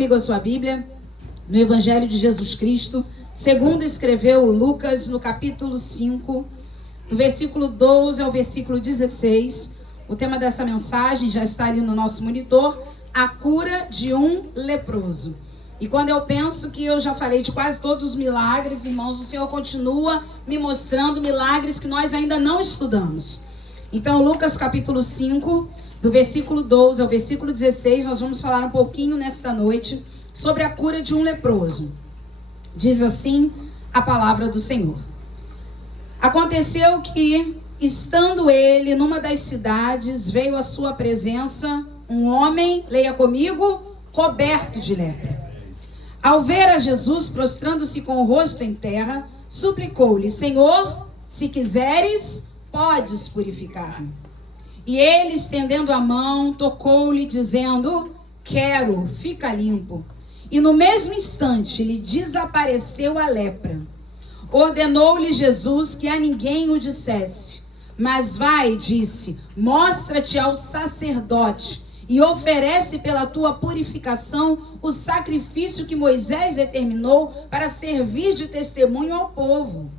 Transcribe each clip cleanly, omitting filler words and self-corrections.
Comigo a sua Bíblia, no Evangelho de Jesus Cristo, segundo escreveu Lucas, no capítulo 5, do versículo 12 ao versículo 16. O tema dessa mensagem já está ali no nosso monitor: a cura de um leproso. E quando eu penso que eu já falei de quase todos os milagres, irmãos, o Senhor continua me mostrando milagres que nós ainda não estudamos. Então, Lucas capítulo 5, do versículo 12 ao versículo 16, nós vamos falar um pouquinho nesta noite sobre a cura de um leproso. Diz assim a palavra do Senhor. Aconteceu que, estando ele numa das cidades, veio à sua presença um homem, leia comigo, coberto de lepra. Ao ver a Jesus, prostrando-se com o rosto em terra, suplicou-lhe: Senhor, se quiseres, podes purificar-me. E ele, estendendo a mão, tocou-lhe, dizendo: quero, fica limpo. E no mesmo instante lhe desapareceu a lepra. Ordenou-lhe Jesus que a ninguém o dissesse. Mas vai, disse, mostra-te ao sacerdote e oferece pela tua purificação o sacrifício que Moisés determinou para servir de testemunho ao povo.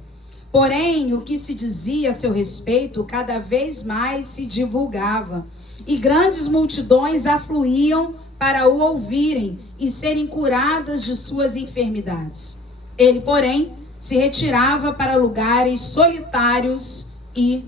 Porém, o que se dizia a seu respeito cada vez mais se divulgava, e grandes multidões afluíam para o ouvirem e serem curadas de suas enfermidades. Ele, porém, se retirava para lugares solitários e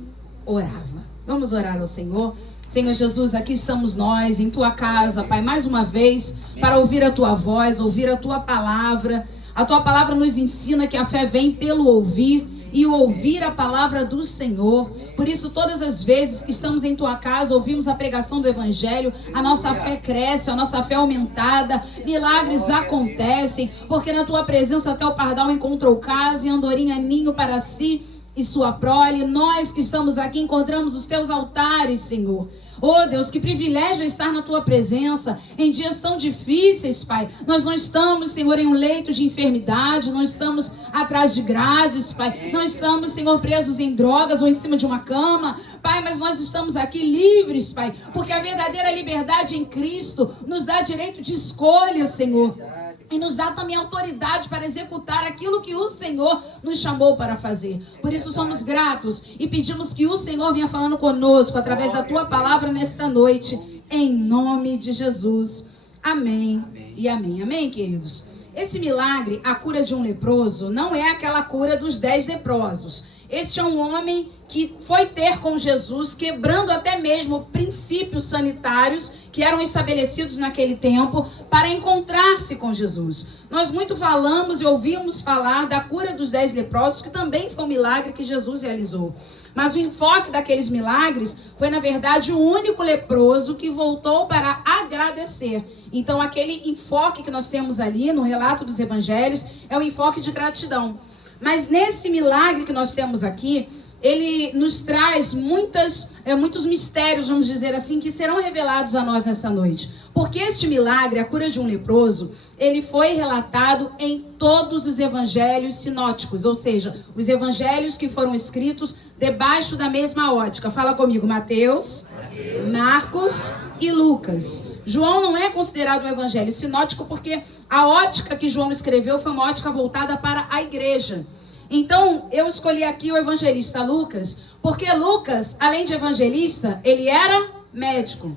orava. Vamos orar ao Senhor. Senhor Jesus, aqui estamos nós, em tua casa, Pai, mais uma vez, para ouvir a tua voz, ouvir a tua palavra. A tua palavra nos ensina que a fé vem pelo ouvir, e ouvir a palavra do Senhor. Por isso, todas as vezes que estamos em tua casa, ouvimos a pregação do Evangelho, a nossa fé cresce, a nossa fé é aumentada, milagres acontecem, porque na tua presença até o pardal encontrou casa e andorinha ninho para si e sua prole. Nós que estamos aqui encontramos os teus altares, Senhor. Oh Deus, que privilégio estar na tua presença em dias tão difíceis, Pai. Nós não estamos, Senhor, em um leito de enfermidade, não estamos atrás de grades, Pai. Não estamos, Senhor, presos em drogas ou em cima de uma cama, Pai, mas nós estamos aqui livres, Pai, porque a verdadeira liberdade em Cristo nos dá direito de escolha, Senhor. E nos dá também autoridade para executar aquilo que o Senhor nos chamou para fazer. Por isso somos gratos e pedimos que o Senhor venha falando conosco através da tua palavra nesta noite, em nome de Jesus. Amém e amém. Amém, queridos? Esse milagre, a cura de um leproso, não é aquela cura dos 10 leprosos. Este é um homem que foi ter com Jesus, quebrando até mesmo princípios sanitários que eram estabelecidos naquele tempo para encontrar-se com Jesus. Nós muito falamos e ouvimos falar da cura dos 10 leprosos, que também foi um milagre que Jesus realizou. Mas o enfoque daqueles milagres foi, na verdade, o único leproso que voltou para agradecer. Então, aquele enfoque que nós temos ali no relato dos evangelhos é o enfoque de gratidão. Mas nesse milagre que nós temos aqui, ele nos traz muitos mistérios, vamos dizer assim, que serão revelados a nós nessa noite. Porque este milagre, a cura de um leproso, ele foi relatado em todos os evangelhos sinóticos, ou seja, os evangelhos que foram escritos debaixo da mesma ótica. Fala comigo, Mateus, Marcos e Lucas. João não é considerado um evangelho sinótico porque a ótica que João escreveu foi uma ótica voltada para a igreja. Então, eu escolhi aqui o evangelista Lucas, porque Lucas, além de evangelista, ele era médico.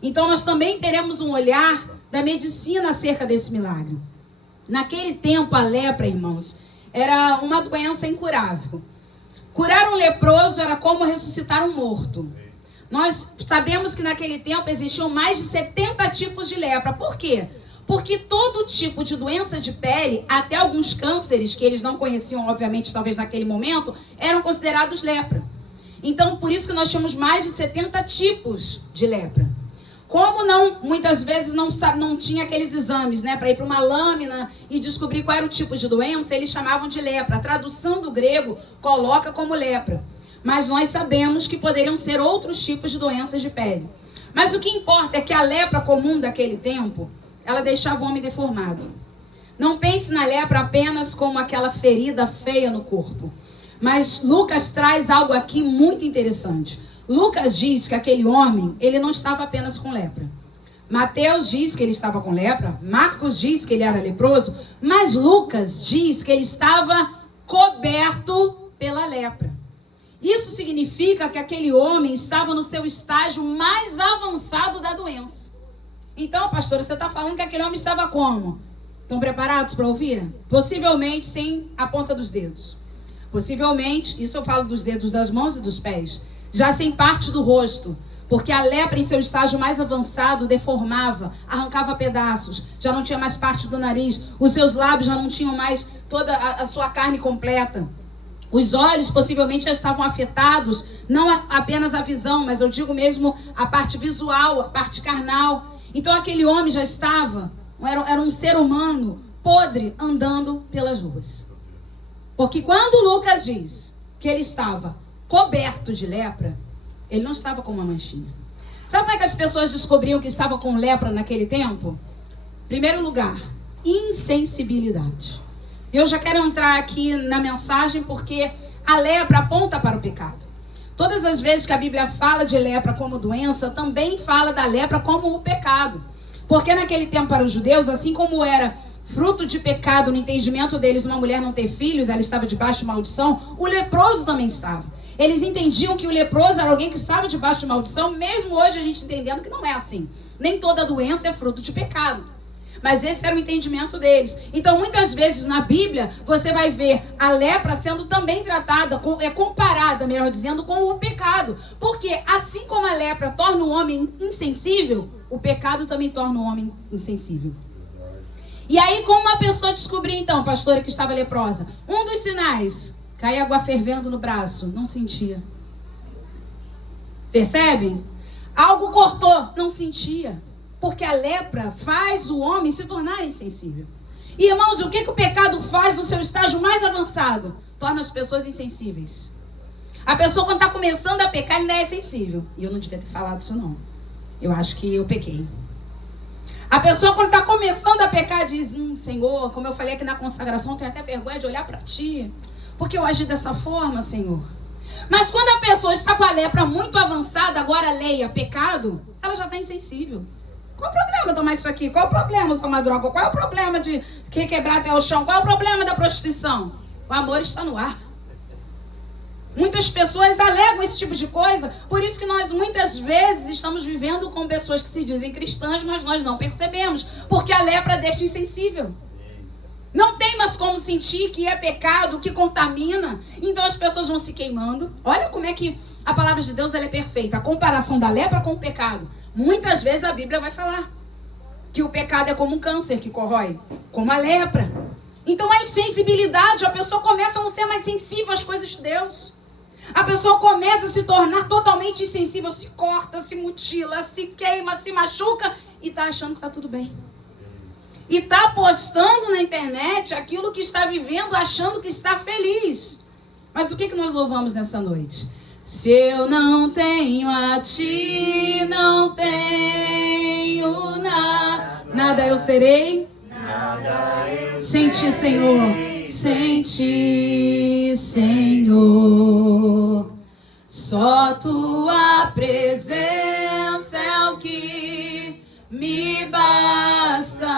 Então, nós também teremos um olhar da medicina acerca desse milagre. Naquele tempo, a lepra, irmãos, era uma doença incurável. Curar um leproso era como ressuscitar um morto. Nós sabemos que naquele tempo existiam mais de 70 tipos de lepra. Por quê? Porque todo tipo de doença de pele, até alguns cânceres que eles não conheciam, obviamente, talvez naquele momento, eram considerados lepra. Então, por isso que nós tínhamos mais de 70 tipos de lepra. Como muitas vezes não tinha aqueles exames, né, para ir para uma lâmina e descobrir qual era o tipo de doença, eles chamavam de lepra. A tradução do grego coloca como lepra. Mas nós sabemos que poderiam ser outros tipos de doenças de pele. Mas o que importa é que a lepra comum daquele tempo, ela deixava o homem deformado. Não pense na lepra apenas como aquela ferida feia no corpo. Mas Lucas traz algo aqui muito interessante. Lucas diz que aquele homem, ele não estava apenas com lepra. Mateus diz que ele estava com lepra, Marcos diz que ele era leproso, mas Lucas diz que ele estava coberto pela lepra. Isso significa que aquele homem estava no seu estágio mais avançado da doença. Então, pastora, você está falando que aquele homem estava como? Estão preparados para ouvir? Possivelmente sem a ponta dos dedos. Possivelmente, isso eu falo dos dedos das mãos e dos pés, já sem parte do rosto. Porque a lepra em seu estágio mais avançado deformava, arrancava pedaços, já não tinha mais parte do nariz, os seus lábios já não tinham mais toda a sua carne completa. Os olhos possivelmente já estavam afetados, não apenas a visão, mas eu digo mesmo a parte visual, a parte carnal. Então aquele homem já estava, era um ser humano podre andando pelas ruas. Porque quando Lucas diz que ele estava coberto de lepra, ele não estava com uma manchinha. Sabe como é que as pessoas descobriam que estava com lepra naquele tempo? Primeiro lugar, insensibilidade. Eu já quero entrar aqui na mensagem porque a lepra aponta para o pecado. Todas as vezes que a Bíblia fala de lepra como doença, também fala da lepra como o pecado. Porque naquele tempo para os judeus, assim como era fruto de pecado no entendimento deles uma mulher não ter filhos, ela estava debaixo de maldição, o leproso também estava. Eles entendiam que o leproso era alguém que estava debaixo de maldição, mesmo hoje a gente entendendo que não é assim. Nem toda doença é fruto de pecado. Mas esse era o entendimento deles. Então, muitas vezes na Bíblia, você vai ver a lepra sendo também tratada, comparada, melhor dizendo, com o pecado. Porque assim como a lepra torna o homem insensível, o pecado também torna o homem insensível. E aí, como uma pessoa descobriu, então, pastora, que estava leprosa? Um dos sinais, caía água fervendo no braço, não sentia. Percebem? Algo cortou, não sentia. Porque a lepra faz o homem se tornar insensível. E, irmãos, o que o pecado faz no seu estágio mais avançado? Torna as pessoas insensíveis. A pessoa, quando está começando a pecar, ainda é sensível. E eu não devia ter falado isso, não. Eu acho que eu pequei. A pessoa, quando está começando a pecar, diz: Senhor, como eu falei aqui na consagração, eu tenho até vergonha de olhar para ti. Porque eu agi dessa forma, Senhor. Mas quando a pessoa está com a lepra muito avançada, agora leia pecado, ela já está insensível. Qual o problema tomar isso aqui? Qual o problema usar uma droga? Qual é o problema de quebrar até o chão? Qual é o problema da prostituição? O amor está no ar. Muitas pessoas alegam esse tipo de coisa. Por isso que nós muitas vezes estamos vivendo com pessoas que se dizem cristãs, mas nós não percebemos. Porque a lepra deixa insensível. Não tem mais como sentir que é pecado, que contamina. Então as pessoas vão se queimando. Olha como é que a palavra de Deus ela é perfeita. A comparação da lepra com o pecado. Muitas vezes a Bíblia vai falar que o pecado é como um câncer que corrói, como a lepra. Então a insensibilidade, a pessoa começa a não ser mais sensível às coisas de Deus. A pessoa começa a se tornar totalmente insensível, se corta, se mutila, se queima, se machuca e está achando que está tudo bem. E está postando na internet aquilo que está vivendo, achando que está feliz. Mas o que nós louvamos nessa noite? Se eu não tenho a ti, não tenho nada eu serei. Sem ti, Senhor, sem ti, Senhor. Só tua presença é o que me basta.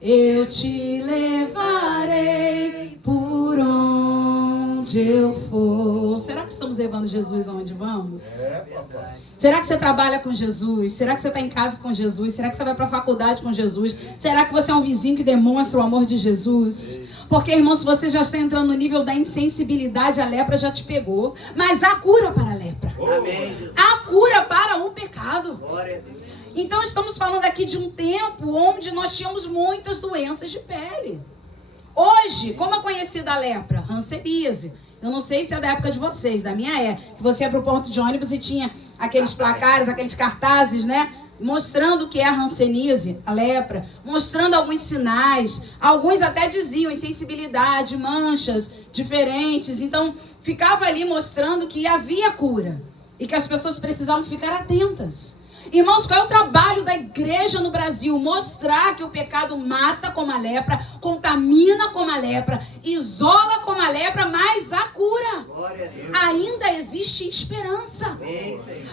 Eu te levarei por onde eu for. Será que estamos levando Jesus aonde vamos? Papai. Será que você trabalha com Jesus? Será que você está em casa com Jesus? Será que você vai para a faculdade com Jesus? Será que você é um vizinho que demonstra o amor de Jesus? Porque, irmão, se você já está entrando no nível da insensibilidade, a lepra já te pegou. Mas há cura para a lepra. Há cura para o pecado. Então estamos falando aqui de um tempo onde nós tínhamos muitas doenças de pele. Hoje, como é conhecida a lepra? Hanseníase. Eu não sei se é da época de vocês, da minha é. Que você ia para o ponto de ônibus e tinha aqueles placares, aqueles cartazes, né? Mostrando o que é a hanseníase, a lepra. Mostrando alguns sinais. Alguns até diziam insensibilidade, manchas diferentes. Então, ficava ali mostrando que havia cura. E que as pessoas precisavam ficar atentas. Irmãos, qual é o trabalho da igreja no Brasil? Mostrar que o pecado mata como a lepra, contamina como a lepra, isola como a lepra, mas a cura. Ainda existe esperança.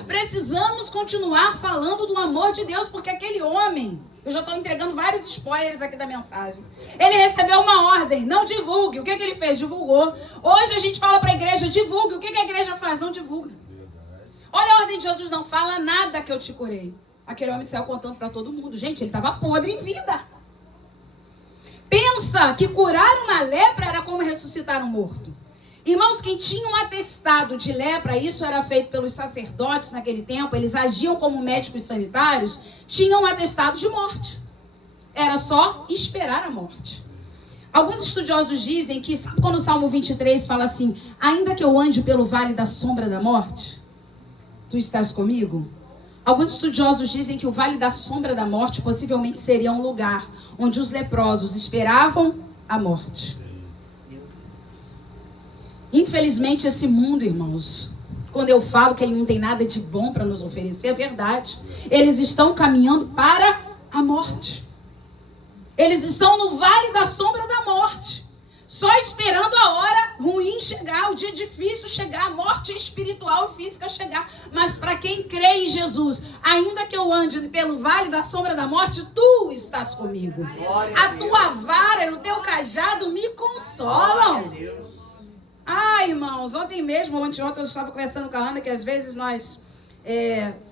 Precisamos continuar falando do amor de Deus, porque aquele homem, eu já estou entregando vários spoilers aqui da mensagem, ele recebeu uma ordem: não divulgue. O que ele fez? Divulgou. Hoje a gente fala para a igreja: divulgue. O que a igreja faz? Não divulga. Olha a ordem de Jesus: não fala nada que eu te curei. Aquele homem saiu contando para todo mundo. Gente, ele estava podre em vida. Pensa que curar uma lepra era como ressuscitar um morto. Irmãos, quem tinha um atestado de lepra, isso era feito pelos sacerdotes naquele tempo, eles agiam como médicos sanitários, tinham um atestado de morte. Era só esperar a morte. Alguns estudiosos dizem que, sabe quando o Salmo 23 fala assim: ainda que eu ande pelo vale da sombra da morte, tu estás comigo? Alguns estudiosos dizem que o vale da sombra da morte possivelmente seria um lugar onde os leprosos esperavam a morte. Infelizmente, esse mundo, irmãos, quando eu falo que ele não tem nada de bom para nos oferecer, é verdade. Eles estão caminhando para a morte. Eles estão no vale da sombra da morte, só esperando a hora ruim chegar, o dia difícil chegar, a morte espiritual e física chegar. Mas para quem crê em Jesus, ainda que eu ande pelo vale da sombra da morte, tu estás comigo. A tua vara e o teu cajado me consolam. Irmãos, ontem mesmo, ontem eu estava conversando com a Ana, que às vezes nós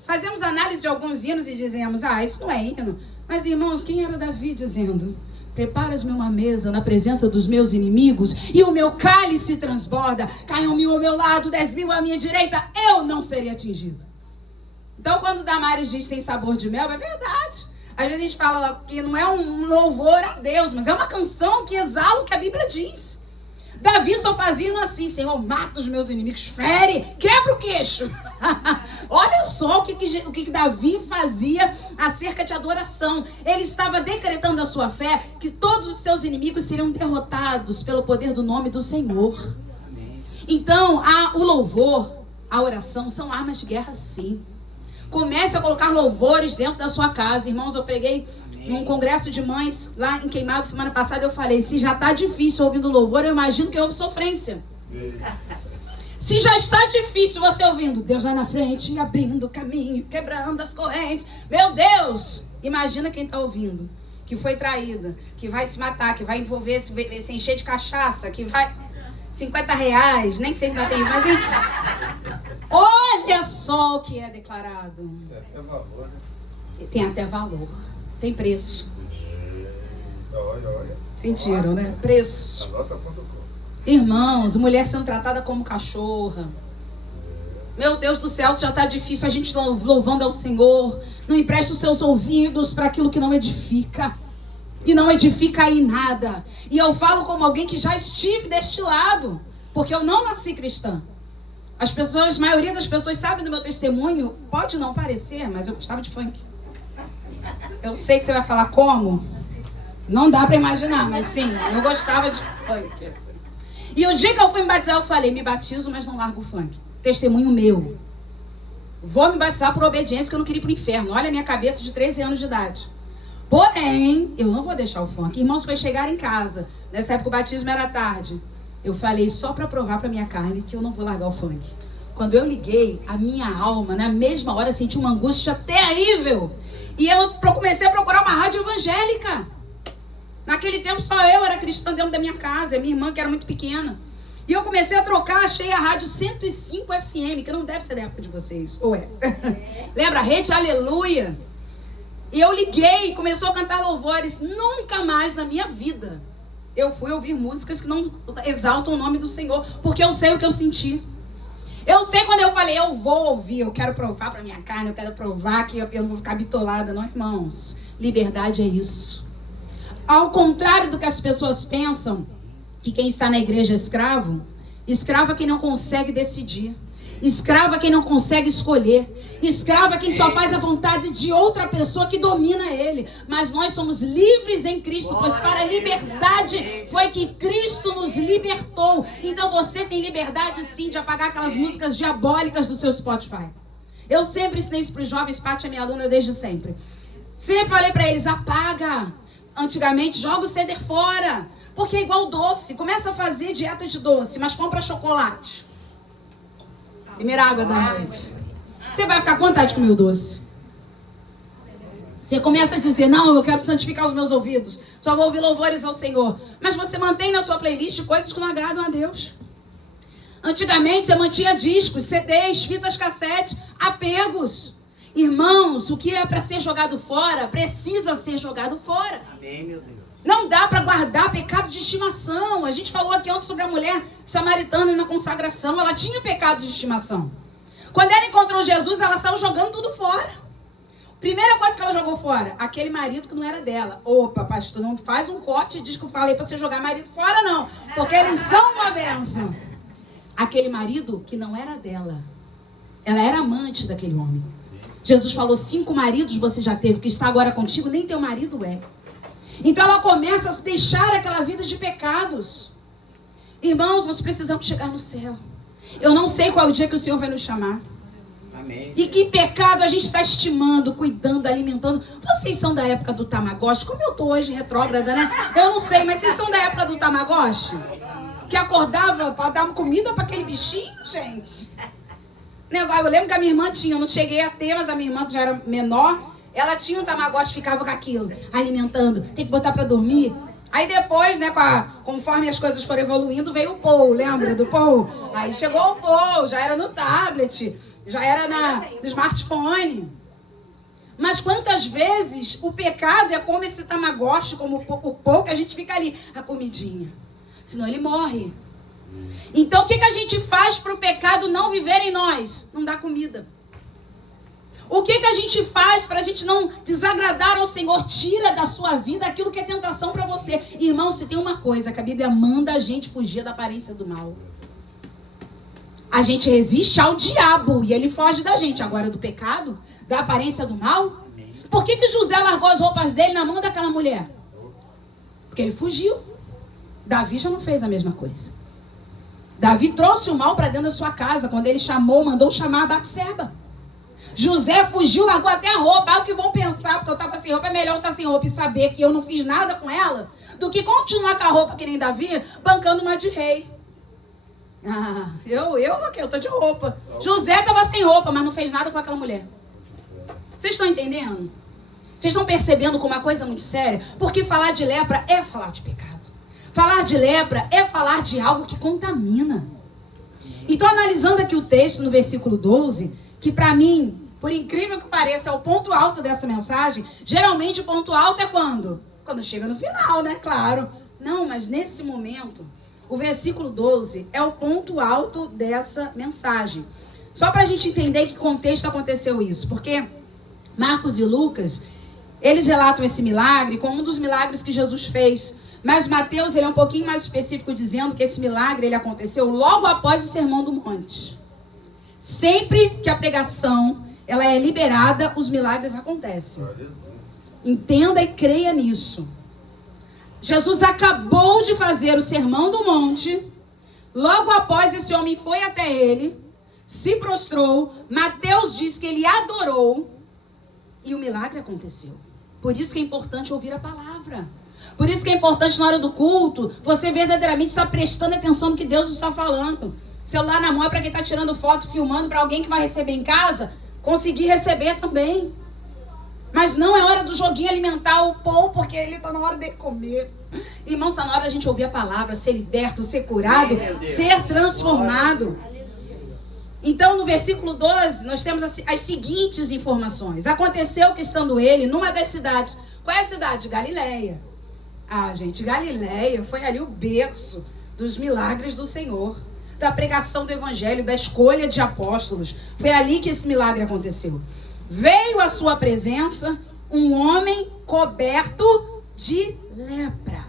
fazemos análise de alguns hinos e dizemos: isso não é hino. Mas, irmãos, quem era Davi dizendo: preparas-me uma mesa na presença dos meus inimigos e o meu cálice transborda, caiam 1000 ao meu lado, 10.000 à minha direita, eu não serei atingido. Então, quando Damares diz tem sabor de mel, é verdade. Às vezes a gente fala que não é um louvor a Deus, mas é uma canção que exala o que a Bíblia diz. Davi só fazia assim: Senhor, mata os meus inimigos, fere, quebra o queixo. Olha só o que Davi fazia acerca de adoração. Ele estava decretando a sua fé que todos os seus inimigos seriam derrotados pelo poder do nome do Senhor. Então, o louvor, a oração são armas de guerra, sim. Comece a colocar louvores dentro da sua casa. Irmãos, eu preguei num congresso de mães lá em Queimado semana passada. Eu falei: se já está difícil ouvindo louvor, eu imagino que houve sofrência. Se já está difícil você ouvindo Deus vai na frente, abrindo o caminho, quebrando as correntes, meu Deus, imagina quem está ouvindo, que foi traída, que vai se matar, que vai envolver, se encher de cachaça, que vai... R$50, nem sei se não tem isso, mas olha só o que é declarado. Tem até valor, né? Tem até valor. Tem preço. Olha. Sentiram, né? Preço. Anota.com. Irmãos, mulher sendo tratada como cachorra. Meu Deus do céu, já está difícil a gente louvando ao Senhor. Não empreste os seus ouvidos para aquilo que não edifica. E não edifica aí nada. E eu falo como alguém que já estive deste lado, porque eu não nasci cristã. A maioria das pessoas sabe do meu testemunho. Pode não parecer, mas eu gostava de funk. Eu sei que você vai falar como. Não dá para imaginar, mas sim, eu gostava de funk. E o dia que eu fui me batizar, eu falei: me batizo, mas não largo o funk. Testemunho meu. Vou me batizar por obediência, que eu não queria ir pro inferno. Olha a minha cabeça de 13 anos de idade. Porém, eu não vou deixar o funk. Irmãos, foi chegar em casa. Nessa época o batismo era tarde. Eu falei só para provar para minha carne que eu não vou largar o funk. Quando eu liguei, a minha alma, na mesma hora, senti uma angústia terrível. E eu comecei a procurar uma rádio evangélica. Naquele tempo só eu era cristã dentro da minha casa. Minha irmã, que era muito pequena. E eu comecei a trocar, achei a rádio 105 FM, que não deve ser da época de vocês. Ou é? Lembra? Rede Aleluia. E eu liguei, começou a cantar louvores. Nunca mais na minha vida eu fui ouvir músicas que não exaltam o nome do Senhor, porque eu sei o que eu senti. Eu sei quando eu falei: eu vou ouvir, eu quero provar para minha carne, eu quero provar que eu não vou ficar bitolada. Não, irmãos, liberdade é isso. Ao contrário do que as pessoas pensam, que quem está na igreja é escravo. Escravo é quem não consegue decidir. Escravo é quem não consegue escolher. Escravo é quem só faz a vontade de outra pessoa que domina ele. Mas nós somos livres em Cristo, pois para a liberdade foi que Cristo nos libertou. Então você tem liberdade sim de apagar aquelas músicas diabólicas do seu Spotify. Eu sempre ensinei isso para os jovens, Paty é minha aluna desde sempre. Sempre falei para eles, apaga. Antigamente, joga o ceder fora. Porque é igual doce. Começa a fazer dieta de doce, mas compra chocolate. Primeira água da noite. Você vai ficar com vontade de comer o doce. Você começa a dizer, não, eu quero santificar os meus ouvidos. Só vou ouvir louvores ao Senhor. Mas você mantém na sua playlist coisas que não agradam a Deus. Antigamente você mantinha discos, CDs, fitas cassete, apegos. Irmãos, o que é para ser jogado fora, precisa ser jogado fora. Amém, meu Deus. Não dá para guardar pecado de estimação. A gente falou aqui ontem sobre a mulher samaritana na consagração. Ela tinha pecado de estimação. Quando ela encontrou Jesus, ela saiu jogando tudo fora. Primeira coisa que ela jogou fora, aquele marido que não era dela. Opa, pastor, não faz um corte e diz que eu falei para você jogar marido fora, não. Porque eles são uma bênção. Aquele marido que não era dela. Ela era amante daquele homem. Jesus falou, 5 maridos você já teve, que está agora contigo, nem teu marido é. Então ela começa a se deixar aquela vida de pecados. Irmãos, nós precisamos chegar no céu. Eu não sei qual é o dia que o Senhor vai nos chamar. Amém. E que pecado a gente está estimando, cuidando, alimentando. Vocês são da época do Tamagotchi? Como eu estou hoje retrógrada, né? Eu não sei, mas vocês são da época do Tamagotchi? Que acordava para dar comida para aquele bichinho, gente? Eu lembro que a minha irmã tinha, eu não cheguei a ter, mas a minha irmã que já era menor, ela tinha um Tamagotchi, ficava com aquilo, alimentando, tem que botar para dormir. Aí depois, né, conforme as coisas foram evoluindo, veio o Paul, lembra do Paul? Aí chegou o Paul, já era no tablet, já era no smartphone. Mas quantas vezes o pecado é como esse Tamagotchi, como o Paul, que a gente fica ali, a comidinha. Senão ele morre. Então o que a gente faz para o pecado não viver em nós? Não dá comida. O que a gente faz para a gente não desagradar ao Senhor? Tira da sua vida aquilo que é tentação para você. Irmão, se tem uma coisa que a Bíblia manda a gente fugir da aparência do mal. A gente resiste ao diabo e ele foge da gente. Agora do pecado, da aparência do mal. Por que José largou as roupas dele na mão daquela mulher? Porque ele fugiu. Davi já não fez a mesma coisa. Davi trouxe o mal para dentro da sua casa. Quando ele mandou chamar a Batseba. José fugiu, largou até a roupa. Ah, o que vão pensar? Porque eu estava sem roupa. É melhor eu estar sem roupa e saber que eu não fiz nada com ela do que continuar com a roupa que nem Davi, bancando uma de rei. Ah, eu estou de roupa. José estava sem roupa, mas não fez nada com aquela mulher. Vocês estão entendendo? Vocês estão percebendo como uma coisa muito séria? Porque falar de lepra é falar de pecado. Falar de lepra é falar de algo que contamina. Então, analisando aqui o texto no versículo 12, que para mim, por incrível que pareça, é o ponto alto dessa mensagem. Geralmente o ponto alto é quando? Quando chega no final, né? Claro. Não, mas nesse momento, o versículo 12 é o ponto alto dessa mensagem. Só para a gente entender em que contexto aconteceu isso. Porque Marcos e Lucas, eles relatam esse milagre como um dos milagres que Jesus fez. Mas Mateus, ele é um pouquinho mais específico, dizendo que esse milagre ele aconteceu logo após o Sermão do Monte. Sempre que a pregação ela é liberada, os milagres acontecem. Entenda e creia nisso. Jesus acabou de fazer o Sermão do Monte. Logo após, esse homem foi até ele, se prostrou. Mateus diz que ele adorou e o milagre aconteceu. Por isso que é importante ouvir a palavra. Por isso que é importante na hora do culto, você verdadeiramente estar prestando atenção no que Deus está falando. Celular na mão é para quem está tirando foto, filmando, para alguém que vai receber em casa, conseguir receber também. Mas não é hora do joguinho alimentar o povo, porque ele está na hora de comer. Irmãos, está na hora da gente ouvir a palavra, ser liberto, ser curado, ser transformado. Então, no versículo 12, nós temos as seguintes informações. Aconteceu que, estando ele numa das cidades. Qual é a cidade? Galileia. Ah, gente, Galileia foi ali o berço dos milagres do Senhor, da pregação do evangelho, da escolha de apóstolos. Foi ali que esse milagre aconteceu. Veio à sua presença um homem coberto de lepra.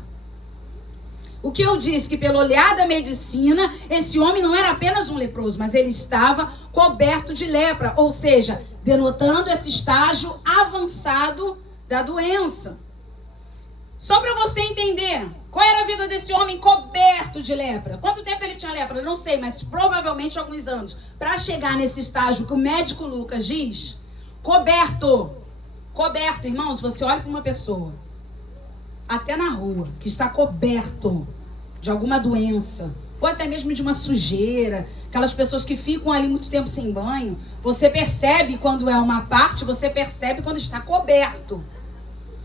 O que eu disse? Que pelo olhar da medicina, esse homem não era apenas um leproso, mas ele estava coberto de lepra, ou seja, denotando esse estágio avançado da doença. Só para você entender, qual era a vida desse homem coberto de lepra? Quanto tempo ele tinha lepra? Eu não sei, mas provavelmente alguns anos. Para chegar nesse estágio que o médico Lucas diz, coberto. Coberto, irmãos, você olha para uma pessoa, até na rua, que está coberto de alguma doença, ou até mesmo de uma sujeira, aquelas pessoas que ficam ali muito tempo sem banho, você percebe quando é uma parte, você percebe quando está coberto.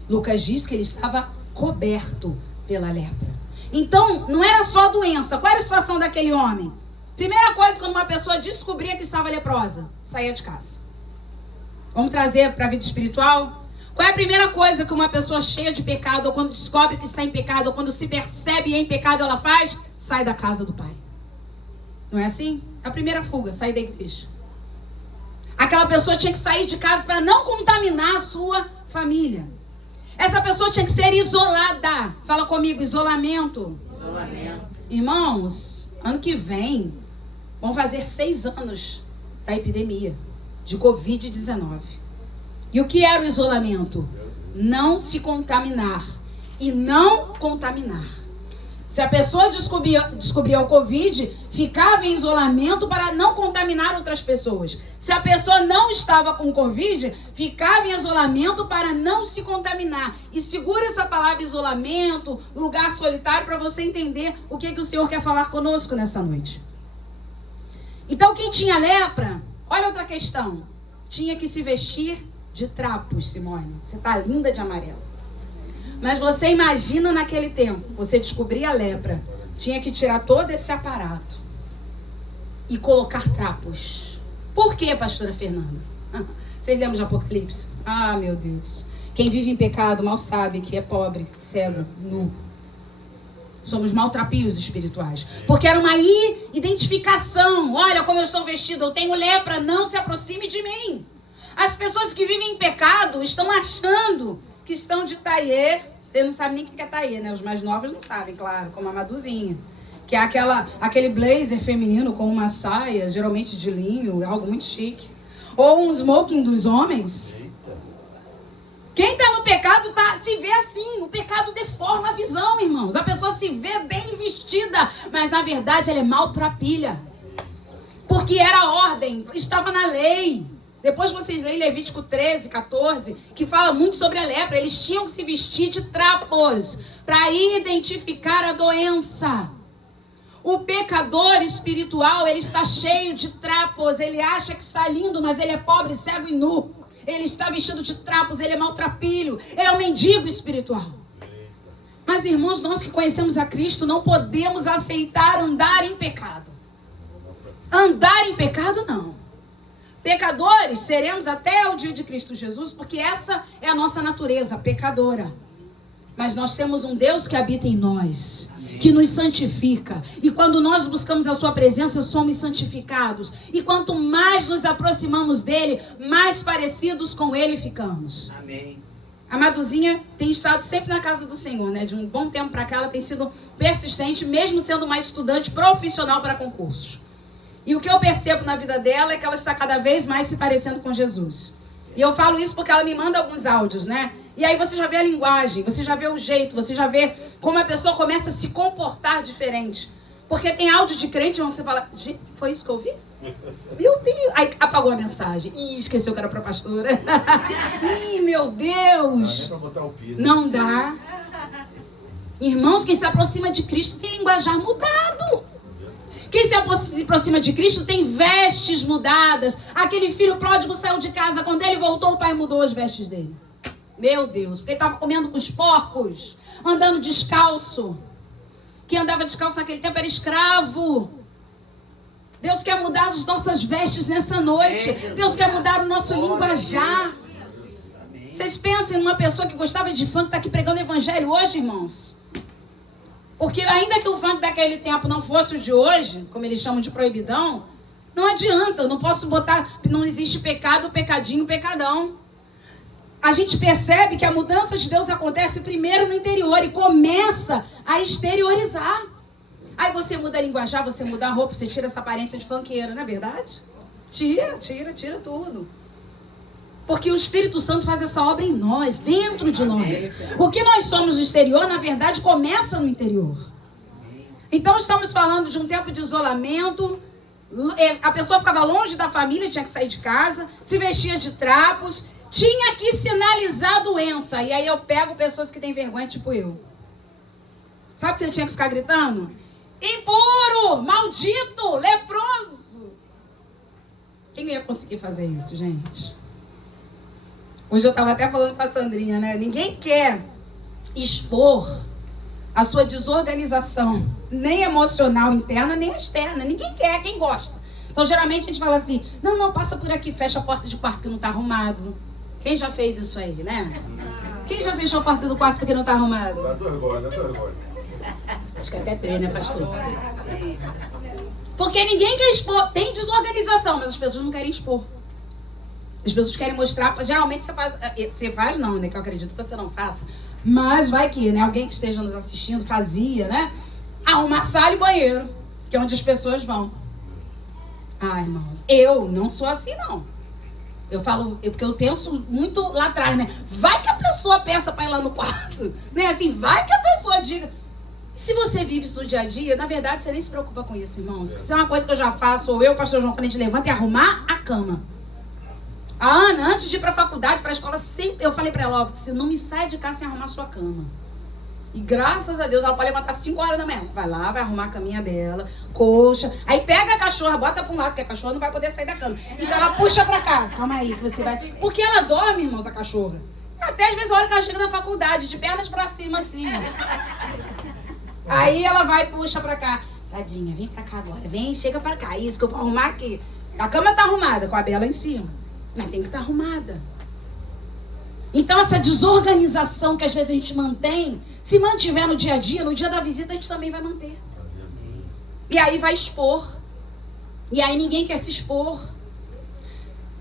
Lucas diz que ele estava coberto pela lepra. Então, não era só doença. Qual era a situação daquele homem? Primeira coisa, quando uma pessoa descobria que estava leprosa, saía de casa. Vamos trazer para a vida espiritual? Qual é a primeira coisa que uma pessoa cheia de pecado, ou quando descobre que está em pecado, ou quando se percebe em pecado, ela faz? Sai da casa do pai. Não é assim? A primeira fuga, sair da igreja. Aquela pessoa tinha que sair de casa para não contaminar a sua família. Essa pessoa tinha que ser isolada. Fala comigo, isolamento. Isolamento. Irmãos, ano que vem, vão fazer 6 anos da epidemia de Covid-19. E o que era o isolamento? Não se contaminar. E não contaminar. Se a pessoa descobria o Covid, ficava em isolamento para não contaminar outras pessoas. Se a pessoa não estava com Covid, ficava em isolamento para não se contaminar. E segura essa palavra isolamento, lugar solitário, para você entender o que o Senhor quer falar conosco nessa noite. Então, quem tinha lepra, olha outra questão. Tinha que se vestir de trapos, Simone. Você está linda de amarelo. Mas você imagina naquele tempo, você descobria a lepra, tinha que tirar todo esse aparato e colocar trapos. Por quê, pastora Fernanda? Vocês lembram de Apocalipse? Ah, meu Deus. Quem vive em pecado mal sabe que é pobre, cego, nu. Somos maltrapios espirituais. Porque era uma identificação. Olha como eu estou vestido, eu tenho lepra, não se aproxime de mim. As pessoas que vivem em pecado estão achando que estão de taiê. Você não sabe nem o que é taiê, né? Os mais novos não sabem, claro, como a Maduzinha. Que é aquele blazer feminino com uma saia, geralmente de linho, algo muito chique. Ou um smoking dos homens. Quem está no pecado se vê assim. O pecado deforma a visão, irmãos. A pessoa se vê bem vestida, mas na verdade ela é maltrapilha. Porque era a ordem, estava na lei. Depois vocês leem Levítico 13, 14, que fala muito sobre a lepra. Eles tinham que se vestir de trapos para identificar a doença. O pecador espiritual, ele está cheio de trapos. Ele acha que está lindo, mas ele é pobre, cego e nu. Ele está vestido de trapos, ele é maltrapilho. Ele é um mendigo espiritual. Mas, irmãos, nós que conhecemos a Cristo, não podemos aceitar andar em pecado. Andar em pecado, não. Pecadores seremos até o dia de Cristo Jesus, porque essa é a nossa natureza, pecadora. Mas nós temos um Deus que habita em nós, que nos santifica. E quando nós buscamos a sua presença, somos santificados. E quanto mais nos aproximamos dele, mais parecidos com ele ficamos. Amém. A Maduzinha tem estado sempre na casa do Senhor, né? De um bom tempo para cá, ela tem sido persistente, mesmo sendo uma estudante profissional para concursos. E o que eu percebo na vida dela é que ela está cada vez mais se parecendo com Jesus. E eu falo isso porque ela me manda alguns áudios, né? E aí você já vê a linguagem, você já vê o jeito, você já vê como a pessoa começa a se comportar diferente. Porque tem áudio de crente onde você fala, gente, foi isso que eu ouvi? Meu Deus! Aí apagou a mensagem. Ih, esqueceu que era pra pastora. Ih, meu Deus! Não dá. Irmãos, quem se aproxima de Cristo tem linguajar mudado. Quem se aproxima de Cristo tem vestes mudadas. Aquele filho pródigo saiu de casa. Quando ele voltou, o pai mudou as vestes dele. Meu Deus, porque ele estava comendo com os porcos, andando descalço. Quem andava descalço naquele tempo era escravo. Deus quer mudar as nossas vestes nessa noite. Deus quer mudar o nosso linguajar. Vocês pensem numa pessoa que gostava de funk, está aqui pregando o evangelho hoje, irmãos? Porque ainda que o funk daquele tempo não fosse o de hoje, como eles chamam de proibidão, não adianta, eu não posso botar, não existe pecado, pecadinho, pecadão. A gente percebe que a mudança de Deus acontece primeiro no interior e começa a exteriorizar. Aí você muda a linguajar, você muda a roupa, você tira essa aparência de funkeiro, não é verdade? Tira tudo. Porque o Espírito Santo faz essa obra em nós, dentro de nós. O que nós somos no exterior, na verdade, começa no interior. Então estamos falando de um tempo de isolamento. A pessoa ficava longe da família, tinha que sair de casa, se vestia de trapos, tinha que sinalizar a doença. E aí eu pego pessoas que têm vergonha, tipo eu. Sabe que você tinha que ficar gritando? Impuro, maldito, leproso. Quem ia conseguir fazer isso, gente? Hoje eu estava até falando com a Sandrinha, né? Ninguém quer expor a sua desorganização, nem emocional interna, nem externa. Ninguém quer, quem gosta. Então, geralmente, a gente fala assim, não, passa por aqui, fecha a porta de quarto que não está arrumado. Quem já fez isso aí, né? Quem já fechou a porta do quarto porque não está arrumado? Dá tua vergonha. Acho que até 3, né, pastor? Porque ninguém quer expor. Tem desorganização, mas as pessoas não querem expor. As pessoas querem mostrar, geralmente você faz não, né, que eu acredito que você não faça, mas vai que, né, alguém que esteja nos assistindo fazia, né, arrumar sala e banheiro, que é onde as pessoas vão. Ah, irmãos, eu não sou assim, não. Eu falo, porque eu penso muito lá atrás, né, vai que a pessoa peça para ir lá no quarto, né, assim, vai que a pessoa diga. Se você vive isso no dia a dia, na verdade, você nem se preocupa com isso, irmãos. Isso é uma coisa que eu já faço, ou eu, o pastor João, quando a gente levanta, é arrumar a cama. A Ana, antes de ir para a faculdade, para a escola, sempre, eu falei para ela, ó, você não me sai de casa sem arrumar sua cama. E graças a Deus, ela pode levantar 5 horas da manhã. Vai lá, vai arrumar a caminha dela, coxa. Aí pega a cachorra, bota para um lado, porque a cachorra não vai poder sair da cama. Então ela puxa para cá. Calma aí, que você vai... Porque ela dorme, irmãos, a cachorra. Até às vezes a hora que ela chega na faculdade, de pernas para cima, assim. Aí ela vai e puxa para cá. Tadinha, vem para cá agora. Vem, chega para cá. Isso que eu vou arrumar aqui. A cama tá arrumada, com a Bela em cima. Mas tem que estar arrumada. Então essa desorganização que às vezes a gente mantém, se mantiver no dia a dia, no dia da visita a gente também vai manter. E aí vai expor. E aí ninguém quer se expor.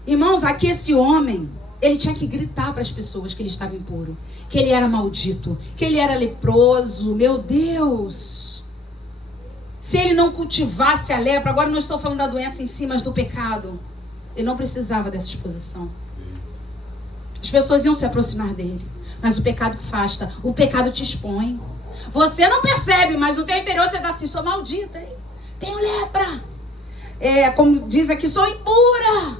Irmãos, aqui esse homem, ele tinha que gritar para as pessoas que ele estava impuro, que ele era maldito, que ele era leproso. Meu Deus! Se ele não cultivasse a lepra, agora não estou falando da doença em si, mas do pecado. Ele não precisava dessa exposição. As pessoas iam se aproximar dele. Mas o pecado afasta. O pecado te expõe. Você não percebe, mas no teu interior você está assim, sou maldita, hein? Tenho lepra. Como diz aqui, sou impura.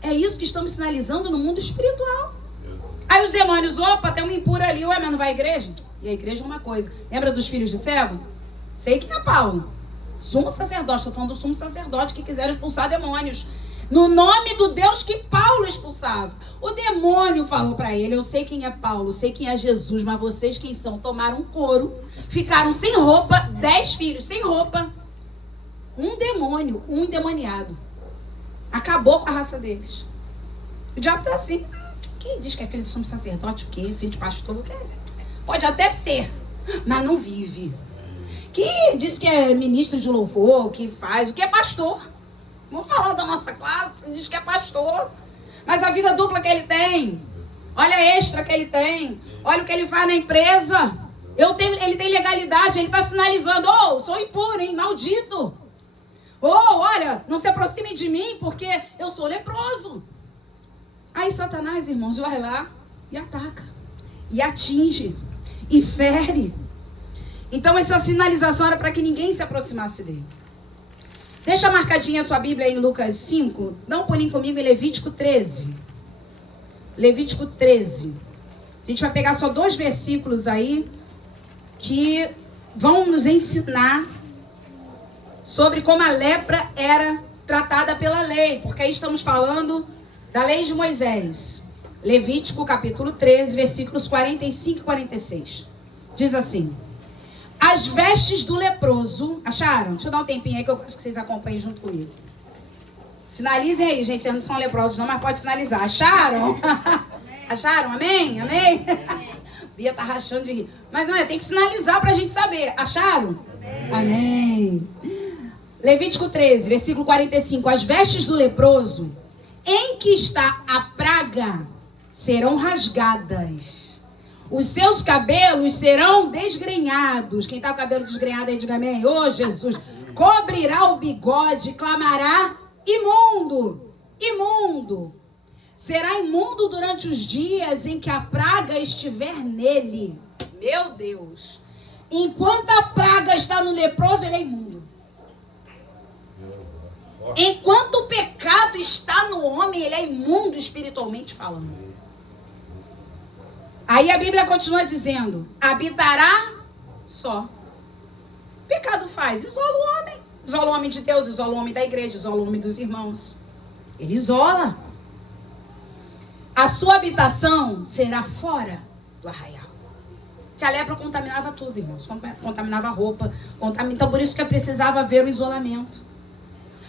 É isso que estamos sinalizando no mundo espiritual. Aí os demônios, opa, tem uma impura ali. Ué, mas não vai à igreja? E a igreja é uma coisa. Lembra dos filhos de Seva? Sei quem é Paulo. Sumo sacerdote, estou falando do sumo sacerdote que quiseram expulsar demônios. No nome do Deus que Paulo expulsava. O demônio falou para ele, eu sei quem é Paulo, sei quem é Jesus, mas vocês quem são? Tomaram um couro, ficaram sem roupa, 10 filhos sem roupa. Um demônio, um endemoniado. Acabou com a raça deles. O diabo está assim. Quem diz que é filho de sumo sacerdote, o quê? Filho de pastor, o quê? Pode até ser, mas não vive. Que diz que é ministro de louvor, que faz, o que é pastor. Vamos falar da nossa classe, diz que é pastor. Mas a vida dupla que ele tem, olha a extra que ele tem, olha o que ele faz na empresa. Ele tem legalidade, ele está sinalizando, sou impuro, hein, maldito. Olha, não se aproxime de mim porque eu sou leproso. Aí Satanás, irmãos, vai lá e ataca, e atinge, e fere. Então essa sinalização era para que ninguém se aproximasse dele. Deixa marcadinha a sua Bíblia aí em Lucas 5. Dá um pulinho comigo em Levítico 13. Levítico 13. A gente vai pegar só 2 versículos aí que vão nos ensinar sobre como a lepra era tratada pela lei. Porque aí estamos falando da lei de Moisés. Levítico capítulo 13, versículos 45 e 46. Diz assim: as vestes do leproso... Acharam? Deixa eu dar um tempinho aí que eu acho que vocês acompanhem junto comigo. Sinalizem aí, gente. Vocês não são leprosos não, mas pode sinalizar. Acharam? Acharam? Amém? Amém? Bia tá rachando de rir. Mas não é, tem que sinalizar pra gente saber. Acharam? Amém. Levítico 13, versículo 45. As vestes do leproso, em que está a praga, serão rasgadas. Os seus cabelos serão desgrenhados. Quem está com o cabelo desgrenhado aí, diga amém. Ô, Jesus. Cobrirá o bigode, clamará: imundo, imundo. será imundo durante os dias em que a praga estiver nele. Meu Deus! Enquanto a praga está no leproso, ele é imundo. Enquanto o pecado está no homem, ele é imundo espiritualmente falando. Aí a Bíblia continua dizendo: habitará só. Pecado faz, isola o homem. Isola o homem de Deus, isola o homem da igreja, isola o homem dos irmãos. Ele isola. A sua habitação será fora do arraial. Porque a lepra contaminava tudo, irmãos. Contaminava a roupa. Então por isso que precisava haver o isolamento.